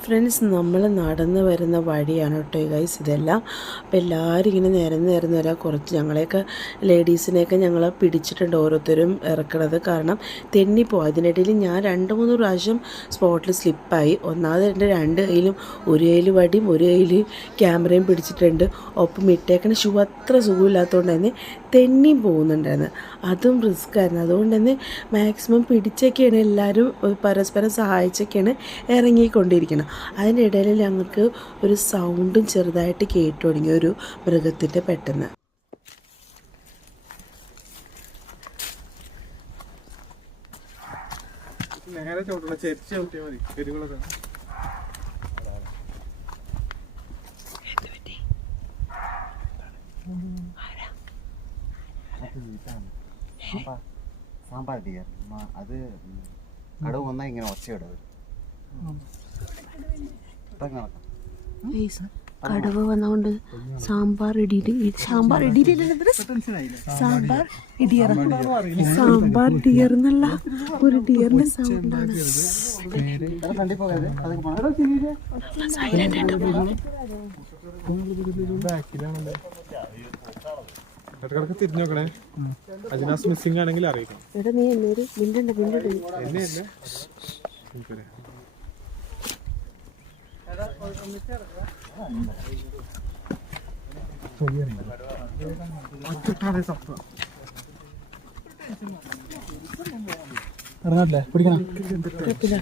ഫ്രണ്ട്സ്, നമ്മൾ നടന്ന് വരുന്ന വഴിയാണ് കേട്ടോ ഗൈസ് ഇതെല്ലാം. അപ്പോൾ എല്ലാവരും ഇങ്ങനെ നിരന്ന് വരാം. കുറച്ച് ഞങ്ങളെയൊക്കെ ലേഡീസിനെയൊക്കെ ഞങ്ങൾ പിടിച്ചിട്ടുണ്ട് ഓരോരുത്തരും ഇറക്കണത്, കാരണം തെന്നിപ്പോവും. അതിനിടയിൽ ഞാൻ 2-3 പ്രാവശ്യം സ്പോട്ടിൽ സ്ലിപ്പായി. ഒന്നാമത് എൻ്റെ 2 കയ്യിലും, ഒരു കയ്യിൽ വടിയും ഒരു കയ്യിൽ ക്യാമറയും പിടിച്ചിട്ടുണ്ട്. ഒപ്പം ഇട്ടേക്കണ ഷൂ അത്ര സുഖമില്ലാത്തതുകൊണ്ട് തന്നെ തെന്നിയും പോകുന്നുണ്ടായിരുന്നു. അതും റിസ്ക് ആയിരുന്നു. അതുകൊണ്ട് തന്നെ മാക്സിമം പിടിച്ചൊക്കെയാണ് എല്ലാവരും പരസ്പരം സഹായിച്ചൊക്കെയാണ് ഇറങ്ങിക്കൊണ്ടിരിക്കുന്നത്. അതിനിടയിൽ ഞങ്ങൾക്ക് ഒരു സൗണ്ടും ചെറുതായിട്ട് കേട്ടു തുടങ്ങി, ഒരു മൃഗത്തിൻ്റെ പെട്ടെന്ന്. നേരെ ചോട്ടണം, ചെരിച്ച് ചവിട്ടിയാൽ മതി. എരികളൊക്കെ സാമ്പാർ ഡിയർ, അത് കടവ് വന്നാൽ ഇങ്ങനെ ഒച്ചയിടവ്. കടവ് വന്നോണ്ട് സാമ്പാർ ഡിയർ എന്നുള്ള ഒരു ഡിയറിന്റെ സൗണ്ടാണ്. ഇടക്കിടക്ക് തിരിഞ്ഞു നോക്കണേ. അജിനാസ് മിസ്സിംഗ് ആണെങ്കിൽ അറിയിക്കണം. എടാ നീ എന്നൊരു മിണ്ടണ്ട എന്നെ അല്ലേ ഇറങ്ങാട്ടില്ലേ പിടിക്കണം. കുഴപ്പമില്ല.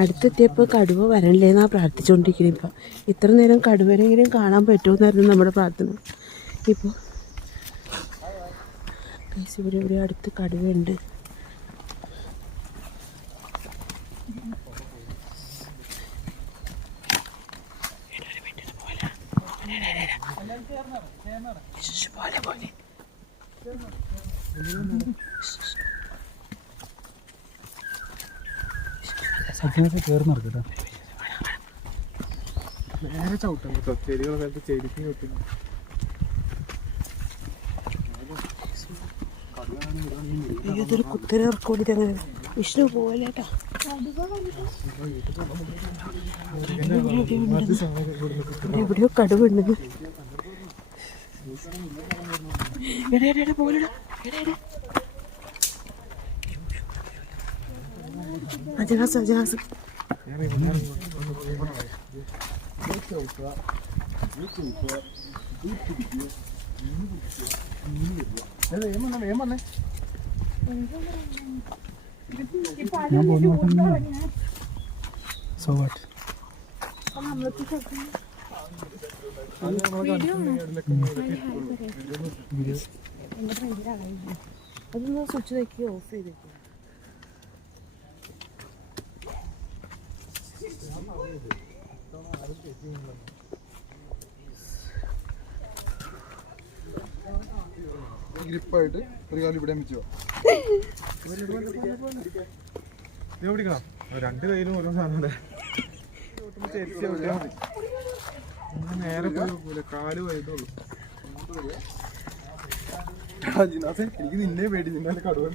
അടുത്തെത്തിയപ്പോൾ കടുവ വരണില്ലേന്നാ പ്രാർത്ഥിച്ചുകൊണ്ടിരിക്കുന്നത്. ഇപ്പം ഇത്ര നേരം കടുവനെങ്കിലും കാണാൻ പറ്റുമെന്നായിരുന്നു നമ്മുടെ പ്രാർത്ഥന. ഇപ്പോൾ ഇവിടെ അടുത്ത് കടുവയുണ്ട്. നേരെ ചവിട്ടാൻ കേട്ടോ. ചെടികളൊക്കെ ചെടിക്കും കിട്ടും. ഏതൊരു കുത്തര ഇറക്കോടി അങ്ങനെ വിഷ്ണു പോലെട്ടാ. എവിടെയോ കടുവുണ്ട്. പോലെടാ അജഹാസ് അജഹാസ്. So what? അതൊന്ന് സ്വിച്ച് നോക്കി ഓഫ് ചെയ്തേക്കും. ഗ്രിപ്പായിട്ട് ഒരു കാലം ഇവിടെ വെച്ചോ. പിടിക്കണം. രണ്ട് കയ്യിലും ഓരോ സാധനം നേരെ പോയി കാല് പോയിട്ടുള്ളൂ. എനിക്ക് നിന്നെ പേടി. നിന്നെ കടുവ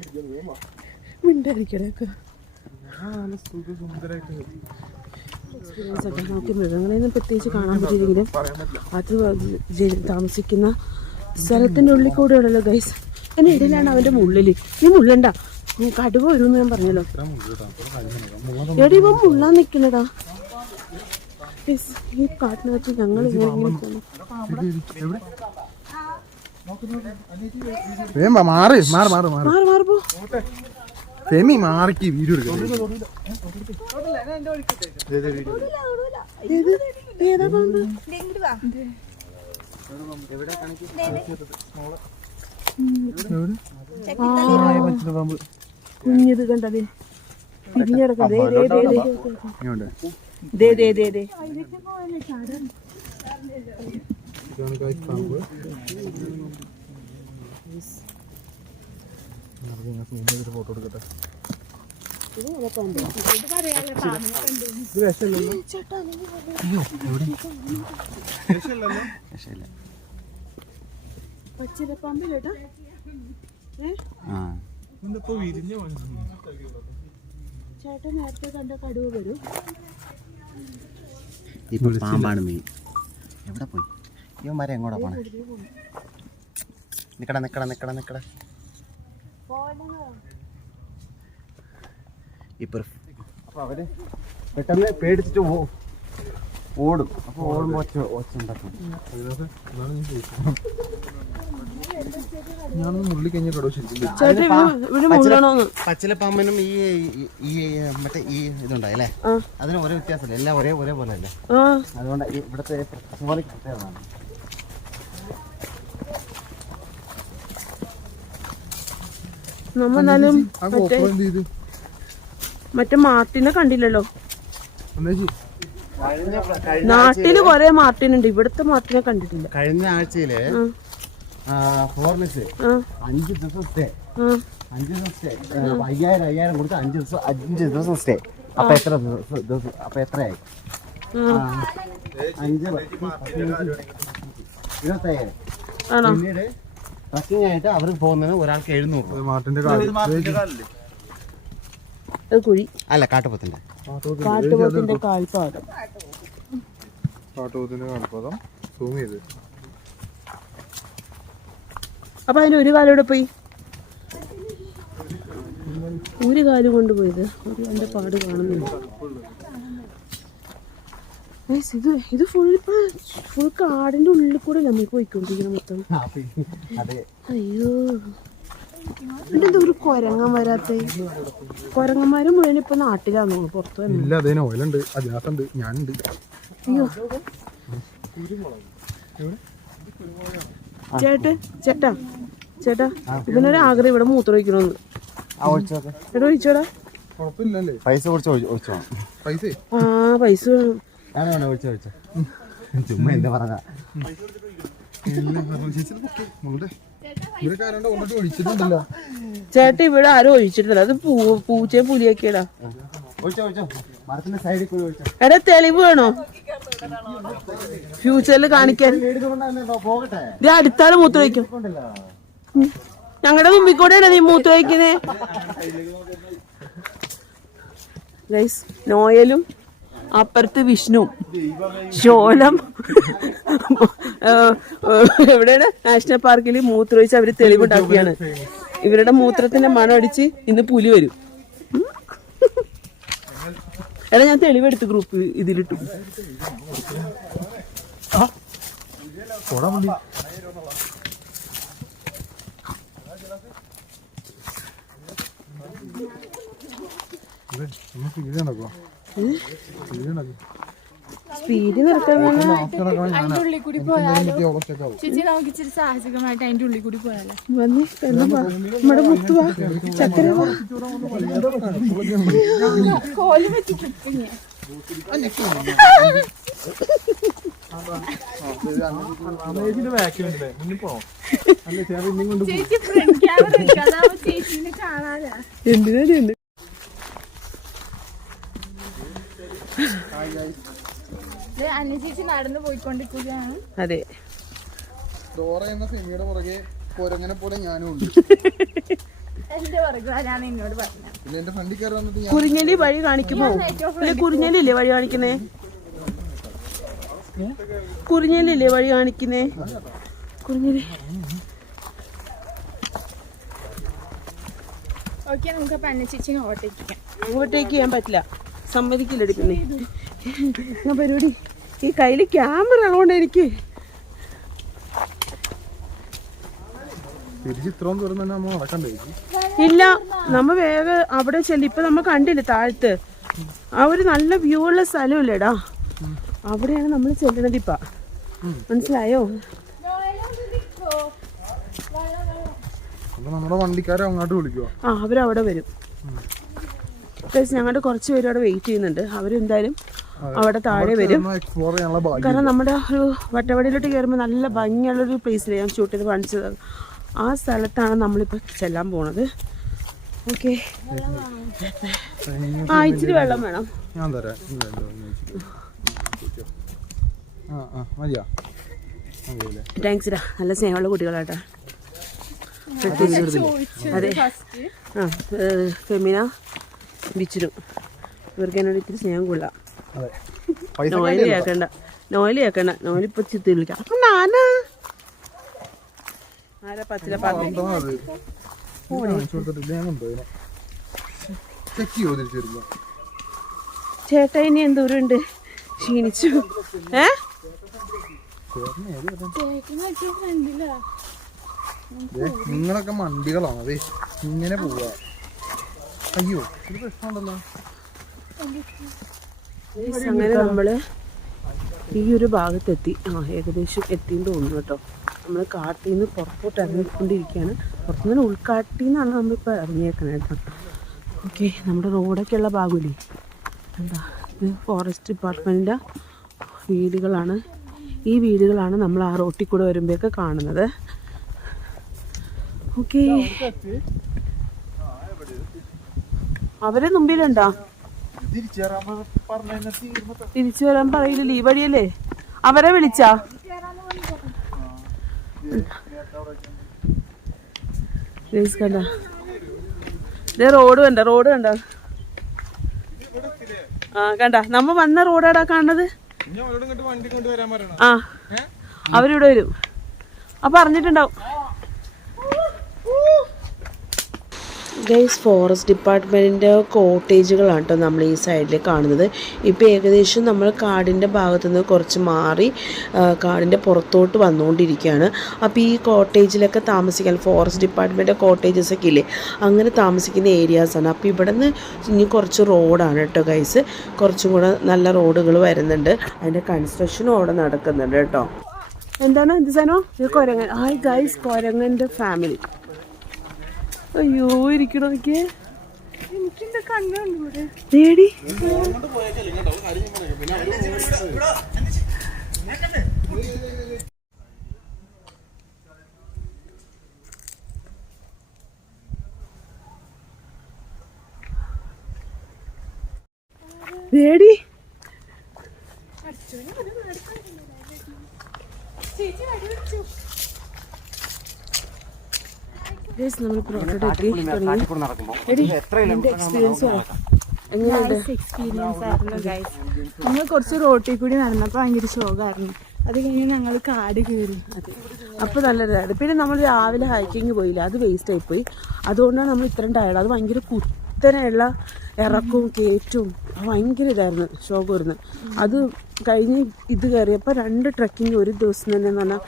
മിണ്ടായിരിക്കണൊക്കെ നല്ല സുന്ദരായിട്ട് നമുക്ക് മൃഗങ്ങളെയൊന്നും പ്രത്യേകിച്ച് കാണാൻ പറ്റില്ലെങ്കിലും അത് താമസിക്കുന്ന സ്ഥലത്തിൻ്റെ ഉള്ളിൽ കൂടെയുള്ളല്ലോ ഗൈസ്. അതിൻ്റെ ഇടയിലാണ് അവൻ്റെ മുള്ളിൽ. ഈ മുള്ളണ്ട കടുവ വരുമെന്ന് ഞാൻ പറഞ്ഞല്ലോ. എടി ഇവ മുള്ളാൻ നിൽക്കണടാ. ഈ കാട്ടിനകത്ത് ഞങ്ങൾ മാറി മാറി മാറി മാറി മാറി മാറിപ്പോ ഫെമി മാറിക്ക് വീഡിയോ എടുക്കാം. ഏതാ പാമ്പ്? കുഞ്ഞത് കണ്ടതേ തിരിഞ്ഞിടക്കേ. ഫോട്ടോ എടുക്കട്ടെ. പച്ചിലപ്പാമ്പ് കേട്ടാ. ചേട്ടൻ നേരത്തെ കണ്ട കടുവ വരും. ഇപ്പൊ പാമ്പാണ് മെയിൻ. എവിടെ പോയി ഇവന്മാരെ എങ്ങോട്ടാ പോണേ? നിക്കട നിക്കട നിക്കട നിക്കട. ഇപ്പൊ അപ്പൊ അവര് പെട്ടെന്ന് പേടിച്ചിട്ട് ഓടും. അപ്പൊ ഓടുമ്പോ ഒച്ച ഉണ്ടാക്കും. പച്ചിലപ്പാമ്പനും ഈ മറ്റേ ഈ ഇതുണ്ടായില്ലേ, അതിന് ഒരേ വ്യത്യാസമില്ല. എല്ലാം ഒരേപോലെ അല്ലേ. അതുകൊണ്ട് ഇവിടുത്തെ പ്രത്യേകതയാണ്. നമ്മെന്നാലും മറ്റേ മാർട്ടിനെ കണ്ടില്ലല്ലോ. നാട്ടില് കൊറേ മാർട്ടിൻ ഉണ്ട്, ഇവിടുത്തെ മാർട്ടിനെ കണ്ടിട്ടില്ല. കഴിഞ്ഞ ആഴ്ചയില് ഫോറിനേഴ്സ് 5 ദിവസം സ്റ്റേ, 5 ദിവസം സ്റ്റേ, 5000 കൊടുത്ത് 5 ദിവസം സ്റ്റേ. അപ്പൊ എത്ര ദിവസം? അപ്പൊ എത്രയായി? 5 25 25,000. പിന്നീട് ട്രക്കിംഗ് ആയിട്ട് അവർ പോകുന്നതിന് ഒരാൾക്ക് 700 മാട്ടിന്റെ അത് കുഴി അല്ല കാട്ടുപോത്തിന്റെ കാട്ടുപോത്തിന്റെ കാൽപ്പാദം. കാട്ടുപോത്തിന്റെ കാൽപാദം സൂം ചെയ്ത്. അപ്പൊ അതിന് ഒരു കാലം ഇവിടെ പോയി, ഒരു കാല് കൊണ്ടുപോയത് ഒരു എൻ്റെ പാട് കാണുന്നുണ്ട്. ഇത് ഫുൾ കാടിന്റെ ഉള്ളിൽ കൂടെ നമ്മൾ പോയിക്കൊണ്ടിരിക്കണം മൊത്തം. അയ്യോ ഇതെന്താ ഒരു കൊരങ്ങൻ വരാത്ത? കൊരങ്ങന്മാര് മുഴുവൻ ഇപ്പൊ നാട്ടിലാണോ പുറത്തു വന്നു? ഇല്ല, അതിന് ഓയിലുണ്ട്, അതിനകത്തുണ്ട്, ഞാനുണ്ട്. അയ്യോ ചേട്ടാ ഇവനൊരു ആഗ്രഹം ഇവിടെ മൂത്രം ഒഴിക്കണമെന്ന്. എടാ ഒഴിച്ചോടാ. കുഴപ്പമില്ലല്ലേ? പൈസ കൊടുത്ത് ഒഴിച്ചോ. പൈസ പൈസ വേണം. ഒഴിച്ചോ ചുമ്മാ എന്താ പറഞ്ഞ. ഒഴിച്ചിട്ടുണ്ടല്ലോ ചേട്ടാ, ഇവിടെ ആരും ഒഴിച്ചിട്ടില്ല. അത് പൂച്ചയെ പുലിയൊക്കെയാടാ. എടാ തെളിവ് വേണോ ഫ്യൂച്ചറിൽ കാണിക്കാൻ? ഇത് അടുത്താല് മൂത്രം ഒഴിക്കും. ഞങ്ങളുടെ മുമ്പിൽ കൂടെയാണ് നീ മൂത്രം ഒഴിക്കുന്നേ. ഗൈസ്, നോയലും അപ്പുറത്ത് വിഷ്ണുവും ശോലം എവിടെയാണ് നാഷണൽ പാർക്കിൽ മൂത്രമൊഴിച്ച് അവര് തെളിവുണ്ടാക്കിയാണ്. ഇവരുടെ മൂത്രത്തിന്റെ മണം അടിച്ച് ഇന്ന് പുലി വരും. എടാ ഞാൻ തെളിവെടുത്ത് ഗ്രൂപ്പ് ഇതിലിട്ടു. സ്പീഡ് നിർത്താൻ അതിന്റെ ഉള്ളിൽ കൂടി പോയാലോ ചേച്ചി? നമുക്ക് ഇച്ചിരി സാഹസികമായിട്ട് അതിന്റെ ഉള്ളിൽ കൂടി പോയാലോ? വന്നേ നമ്മുടെ മുത്തുവാ ചക്കര കോല് വെച്ചിട്ട് ചേച്ചി ഫ്രണ്ട് ക്യാമറ വെക്കാതാവുമ്പോ ചേച്ചീനെ കാണാനാ. എന്തിനാ അന്ന ചേച്ചി നടന്നു പോയിക്കൊണ്ടിരിക്കുകയാണ്. അതെ, പോലെ ഞാനും ഉണ്ട്. എന്റെ പുറകെ വരാണ് എന്നോട് പറഞ്ഞത്. പിന്നെ എന്റെ ഫ്രണ്ടിൽ കയറി വന്നിട്ട് കുറിഞ്ഞലി വഴി കാണിക്കുമോ? കുറിഞ്ഞലില്ലേ വഴി കാണിക്കുന്നേ? കുറിഞ്ഞലില്ലേ വഴി കാണിക്കുന്നേ? കുറിഞ്ഞലി ഓക്കെ, നമുക്ക് അപ്പൊ അന്ന ചേച്ചിനെ ഓവർടേക്ക് ഓവർടേക്ക് ചെയ്യാൻ പറ്റില്ല, സമ്മതിക്കില്ലടി. പിന്നെ ഞാൻ പരിപാടി ഈ കയ്യിൽ ക്യാമറ ഉള്ളതുകൊണ്ട് എനിക്ക് ചിത്രം തുറന്ന് തന്നെ നമ്മൾ നടക്കണ്ടേ? ഇല്ല. നമ്മ വേഗം അവിടെ ചെല്ലും. ഇപ്പൊ നമ്മ കണ്ടില്ലേ താഴത്ത് ആ ഒരു നല്ല വ്യൂ ഉള്ള സ്ഥലമില്ലേടാ, അവിടെയാണ് നമ്മൾ ചെല്ലണത്. ഇപ്പ മനസ്സിലായോ? അപ്പൊ നമ്മുടെ വണ്ടിക്കാരെ അങ്ങോട്ട് വിളിക്കുവോ? അവരവിടെ വരും. ഞങ്ങളുടെ കുറച്ച് പേര് അവിടെ വെയിറ്റ് ചെയ്യുന്നുണ്ട്. അവരെന്തായാലും അവിടെ താഴെ വരും. കാരണം നമ്മുടെ ഒരു വട്ടവടിയിലോട്ട് കയറുമ്പോൾ നല്ല ഭംഗിയുള്ളൊരു പ്ലേസിൽ ഞാൻ ഷൂട്ട് ചെയ്ത് കാണിച്ചത്. ആ സ്ഥലത്താണ് നമ്മളിപ്പോൾ ചെല്ലാൻ പോണത്. ഓക്കെ, ഇച്ചിരി വെള്ളം വേണം. ഞാൻ തരാം. താങ്ക്സ് ഇടാ, നല്ല സ്നേഹമുള്ള കുട്ടികളാട്ടാ. അതെ, ഫെമിന ബിച്ചിരും ഇവർക്ക് എന്നോട് ഇത്തിരി സ്നേഹം കൊള്ളാം. നോയല് കേക്കണ്ട, നോയലിപ്പോ ചിത്തി വിളിക്കാം. ആരാ പത്തിലെ ചേട്ടാ ഇനി എന്തോരം ഉണ്ട്? ക്ഷീണിച്ചു. നിങ്ങളൊക്കെ മണ്ടികളാണ്. അതെ, ഇങ്ങനെ പോവാ. അയ്യോ, ഇത് പ്രശ്നമുണ്ടല്ലോ. അങ്ങനെ നമ്മള് ഈ ഒരു ഭാഗത്തെത്തി. ഏകദേശം എത്തിന്ന് തോന്നുന്നു കേട്ടോ. നമ്മൾ കാട്ടിൽ നിന്ന് പുറത്തോട്ട് ഇറങ്ങിക്കൊണ്ടിരിക്കുകയാണ്. പുറത്തുനിന്ന് ഉൾക്കാട്ടിൽ നിന്നാണ് നമ്മളിപ്പോൾ ഇറങ്ങിയേക്കണത് കേട്ടോ. ഓക്കെ, നമ്മുടെ റോഡൊക്കെയുള്ള ഭാഗമില്ലേ, എന്താ ഇത് ഫോറസ്റ്റ് ഡിപ്പാർട്ട്മെൻറ്റിൻ്റെ വീടുകളാണ്. ഈ വീടുകളാണ് നമ്മൾ ആ റോട്ടിൽ കൂടെ വരുമ്പോഴൊക്കെ കാണുന്നത്. ഓക്കെ, അവരെ മുമ്പിലുണ്ടോ? തിരിച്ചു വരാൻ പറയില്ലല്ലോ, ഈ വഴിയല്ലേ. അവരെ വിളിച്ചാ ഗൈസ് കണ്ട, ഇതേ റോഡ് കണ്ട. ആ കണ്ട, നമ്മ വന്ന റോഡാടാ കാണുന്നത്. ആ അവരിവിടെ വരും. അപ്പൊ അറിഞ്ഞിട്ടുണ്ടാവും. ഗൈസ്, ഫോറസ്റ്റ് ഡിപ്പാർട്ട്മെൻറ്റിൻ്റെ കോട്ടേജുകളാണ് കേട്ടോ നമ്മൾ ഈ സൈഡിൽ കാണുന്നത്. ഇപ്പോൾ ഏകദേശം നമ്മൾ കാടിൻ്റെ ഭാഗത്തുനിന്ന് കുറച്ച് മാറി കാടിൻ്റെ പുറത്തോട്ട് വന്നുകൊണ്ടിരിക്കുകയാണ്. അപ്പോൾ ഈ കോട്ടേജിലൊക്കെ താമസിക്കാൻ ഫോറസ്റ്റ് ഡിപ്പാർട്ട്മെൻറ്റ് കോട്ടേജസൊക്കെ ഇല്ലേ, അങ്ങനെ താമസിക്കുന്ന ഏരിയാസാണ്. അപ്പോൾ ഇവിടെ നിന്ന് ഇനി കുറച്ച് റോഡാണ് കേട്ടോ ഗൈസ്, കുറച്ചും കൂടെ നല്ല റോഡുകൾ വരുന്നുണ്ട്. അതിൻ്റെ കൺസ്ട്രക്ഷനും അവിടെ നടക്കുന്നുണ്ട് കേട്ടോ. എന്താണ് ഇത് സാധനം? ഇത് കുരങ്ങൻ. ഹായ് ഗൈസ്, കുരങ്ങൻ്റെ ഫാമിലി. അയ്യോ ഇരിക്കണോ നോക്കിയേ. എനിക്കെന്താ കണ്ണുണ്ട് ദേടി. ദേടി. നമ്മൾ എക്സ്പീരിയൻസ് ആയിരുന്നു ഗൈസ്. ഞങ്ങൾ കുറച്ച് റോട്ടിൽ കൂടി നടന്നപ്പോൾ ഭയങ്കര ശോകമായിരുന്നു. അത് കഴിഞ്ഞ് ഞങ്ങൾ കാട് കയറി. അപ്പോൾ നല്ലതാണ്. പിന്നെ നമ്മൾ രാവിലെ ഹൈക്കിങ് പോയില്ല, അത് വേസ്റ്റ് ആയിപ്പോയി. അതുകൊണ്ടാണ് നമ്മൾ ഇത്രയും ടയർഡ്. അത് ഭയങ്കര കുത്തനെയുള്ള ഇറക്കവും കയറ്റവും ഭയങ്കര ഇതായിരുന്നു, ശോകമായിരുന്നു. അത് കഴിഞ്ഞ് ഇത് കയറിയപ്പോൾ 2 ട്രക്കിങ് ഒരു ദിവസം തന്നെ എന്ന് പറഞ്ഞാൽ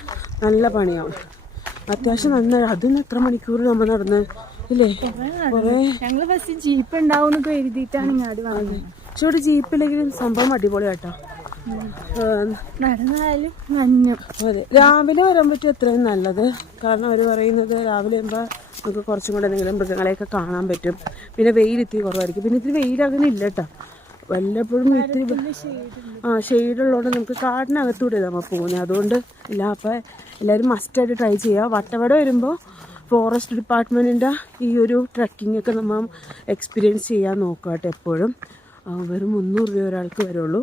നല്ല പണിയാവും. അത്യാവശ്യം നന്നായി. അതിന് എത്ര മണിക്കൂർ നമ്മൾ നടന്ന് ഇല്ലേ? കുറേ. ഞങ്ങൾ ഫസ്റ്റ് ജീപ്പ് ഉണ്ടാവും എന്നൊക്കെ എഴുതിയിട്ടാണ് ഇങ്ങോട്ട് വന്നത്. പക്ഷെ ഒരു ജീപ്പിലെങ്കിലും സംഭവം അടിപൊളിയാട്ടോ. നടന്നാലും മഞ്ഞു. അതെ, രാവിലെ വരാൻ പറ്റും അത്രയും നല്ലത്. കാരണം അവർ പറയുന്നത് രാവിലെ ആകുമ്പോൾ നമുക്ക് കുറച്ചും കൂടെ എന്തെങ്കിലും മൃഗങ്ങളെയൊക്കെ കാണാൻ പറ്റും. പിന്നെ വെയിൽ ഇത്തിരി കുറവായിരിക്കും. പിന്നെ ഇത്തിരി വെയിൽ അങ്ങനെ ഇല്ല കേട്ടോ. വല്ലപ്പോഴും ഇത്തിരി ഷെയ്ഡുള്ളതുകൊണ്ട് നമുക്ക് കാടിനകത്തൂടെ നമ്മൾ പോകുന്നത്. അതുകൊണ്ട് ഇല്ല. അപ്പോൾ എല്ലാവരും മസ്റ്റായിട്ട് ട്രൈ ചെയ്യുക. വട്ടവട വരുമ്പോൾ ഫോറസ്റ്റ് ഡിപ്പാർട്ട്മെൻറ്റിൻ്റെ ഈ ഒരു ട്രക്കിങ്ങൊക്കെ നമ്മൾ എക്സ്പീരിയൻസ് ചെയ്യാൻ നോക്കുക കേട്ടോ എപ്പോഴും. വെറും 300 രൂപ ഒരാൾക്ക് വരുള്ളൂ.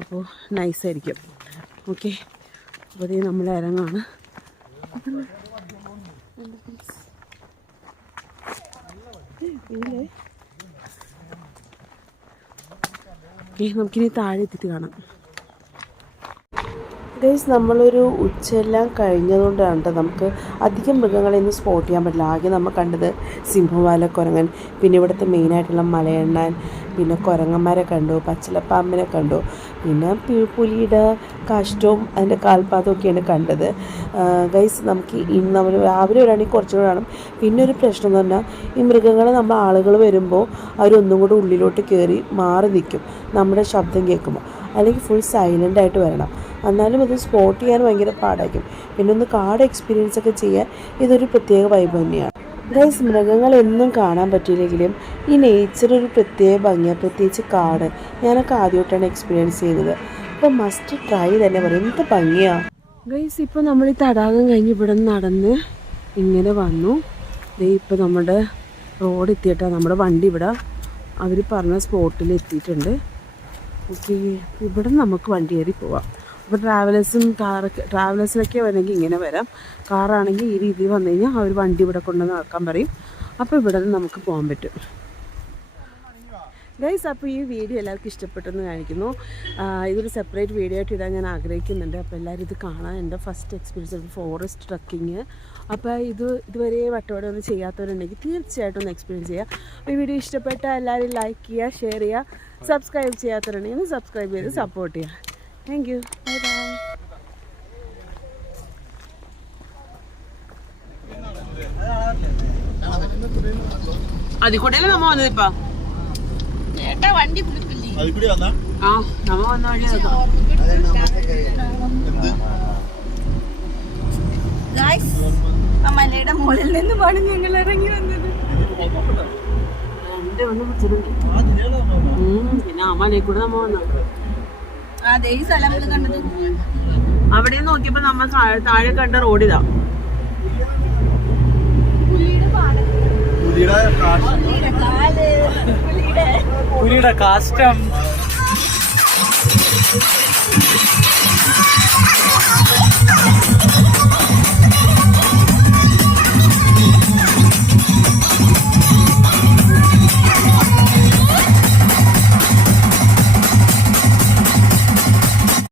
അപ്പോൾ നൈസായിരിക്കും. ഓക്കെ, അപ്പോൾ അതേ നമ്മൾ ഇറങ്ങാണ്. നമുക്കിനി താഴെ എത്തിയിട്ട് കാണാം. ഗൈസ്, നമ്മളൊരു ഉച്ചയെല്ലാം കഴിഞ്ഞതുകൊണ്ടാണ് കേട്ടോ നമുക്ക് അധികം മൃഗങ്ങളെയൊന്നും സ്പോട്ട് ചെയ്യാൻ പറ്റില്ല. ആകെ നമ്മൾ കണ്ടത് സിംഹവാല കുരങ്ങൻ, പിന്നെ ഇവിടുത്തെ മെയിനായിട്ടുള്ള മലയണ്ണാൻ, പിന്നെ കുരങ്ങന്മാരെ കണ്ടു, പച്ചിലപ്പാമ്പിനെ കണ്ടു, പിന്നെ പുലിയുടെ കാഷ്ടവും അതിൻ്റെ കാൽപാദമൊക്കെയാണ് കണ്ടത്. ഗൈസ്, നമുക്ക് നമ്മൾ രാവിലെ വരികയാണെങ്കിൽ കുറച്ചുകൂടെ കാണും. പിന്നെ ഒരു പ്രശ്നം എന്ന് പറഞ്ഞാൽ ഈ മൃഗങ്ങളെ നമ്മൾ ആളുകൾ വരുമ്പോൾ അവരൊന്നും കൂടെ ഉള്ളിലോട്ട് കയറി മാറി നിൽക്കും നമ്മുടെ ശബ്ദം കേൾക്കുമ്പോൾ. അല്ലെങ്കിൽ ഫുൾ സൈലൻ്റായിട്ട് വരണം. എന്നാലും അത് സ്പോട്ട് ചെയ്യാൻ ഭയങ്കര പാടായിരിക്കും. പിന്നെ ഒന്ന് കാട് എക്സ്പീരിയൻസ് ഒക്കെ ചെയ്യാൻ ഇതൊരു പ്രത്യേക വൈബ് തന്നെയാണ്. ഗൈസ്, മൃഗങ്ങളെന്നും കാണാൻ പറ്റിയില്ലെങ്കിലും ഈ നേച്ചർ ഒരു പ്രത്യേക ഭംഗിയാണ്. പ്രത്യേകിച്ച് കാട് ഞാനൊക്കെ ആദ്യമായിട്ടാണ് എക്സ്പീരിയൻസ് ചെയ്യുന്നത്. അപ്പോൾ മസ്റ്റ് ട്രൈ തന്നെ പറയും. എന്ത് ഭംഗിയാണ് ഗൈസ്. ഇപ്പോൾ നമ്മൾ ഈ തടാകം കഴിഞ്ഞ് ഇവിടെ നടന്ന് ഇങ്ങനെ വന്നു. ഇപ്പോൾ നമ്മുടെ റോഡ് എത്തിയിട്ടാണ്. നമ്മുടെ വണ്ടി ഇവിടെ അവർ പറഞ്ഞ സ്പോട്ടിൽ എത്തിയിട്ടുണ്ട്. ഓക്കെ, ഇവിടെ നമുക്ക് വണ്ടി കയറി പോവാം. അപ്പോൾ ട്രാവലേഴ്സിലൊക്കെ വരണമെങ്കിൽ ഇങ്ങനെ വരാം. കാറാണെങ്കിൽ ഈ രീതിയിൽ വന്നു കഴിഞ്ഞാൽ അവർ വണ്ടി ഇവിടെ കൊണ്ടുവന്ന് ആക്കാൻ പറയും. അപ്പോൾ ഇവിടെ നിന്ന് നമുക്ക് പോകാൻ പറ്റും. ഗൈസ്, അപ്പോൾ ഈ വീഡിയോ എല്ലാവർക്കും ഇഷ്ടപ്പെട്ടെന്ന് കാണിക്കുന്നു. ഇതൊരു സെപ്പറേറ്റ് വീഡിയോ ആയിട്ട് ഇടാൻ ഞാൻ ആഗ്രഹിക്കുന്നുണ്ട്. അപ്പോൾ എല്ലാവരും ഇത് കാണാൻ. എൻ്റെ ഫസ്റ്റ് എക്സ്പീരിയൻസ് ഒരു ഫോറസ്റ്റ് ട്രക്കിങ്. അപ്പോൾ ഇതുവരെ വട്ടവട ഒന്നും ചെയ്യാത്തവരുണ്ടെങ്കിൽ തീർച്ചയായിട്ടും ഒന്ന് എക്സ്പീരിയൻസ് ചെയ്യുക. അപ്പോൾ ഈ വീഡിയോ ഇഷ്ടപ്പെട്ടാൽ എല്ലാവരും ലൈക്ക് ചെയ്യുക, ഷെയർ ചെയ്യുക. സബ്സ്ക്രൈബ് ചെയ്യാത്തവരുണ്ടെങ്കിൽ സബ്സ്ക്രൈബ് ചെയ്ത് സപ്പോർട്ട് ചെയ്യുക. Thank you. Bye bye. അതിക്കൂടെയല്ലേ നമ്മ വന്നത്? ഇപ്പൊ വണ്ടി നമ്മ വന്ന വഴി മലയുടെ മുകളിൽ നിന്നുമാണ് ഞങ്ങൾ ഇറങ്ങി വന്നത്. പിന്നെ ആ മലയിൽ കൂടെ നമ്മ വന്ന അതെ ഈ സ്ഥലങ്ങൾ കണ്ടത്. അവിടെ നോക്കിയപ്പോ നമ്മ താഴെ കണ്ട റോഡ് ഇതാ. പുലിയുടെ കാഷ്ടം.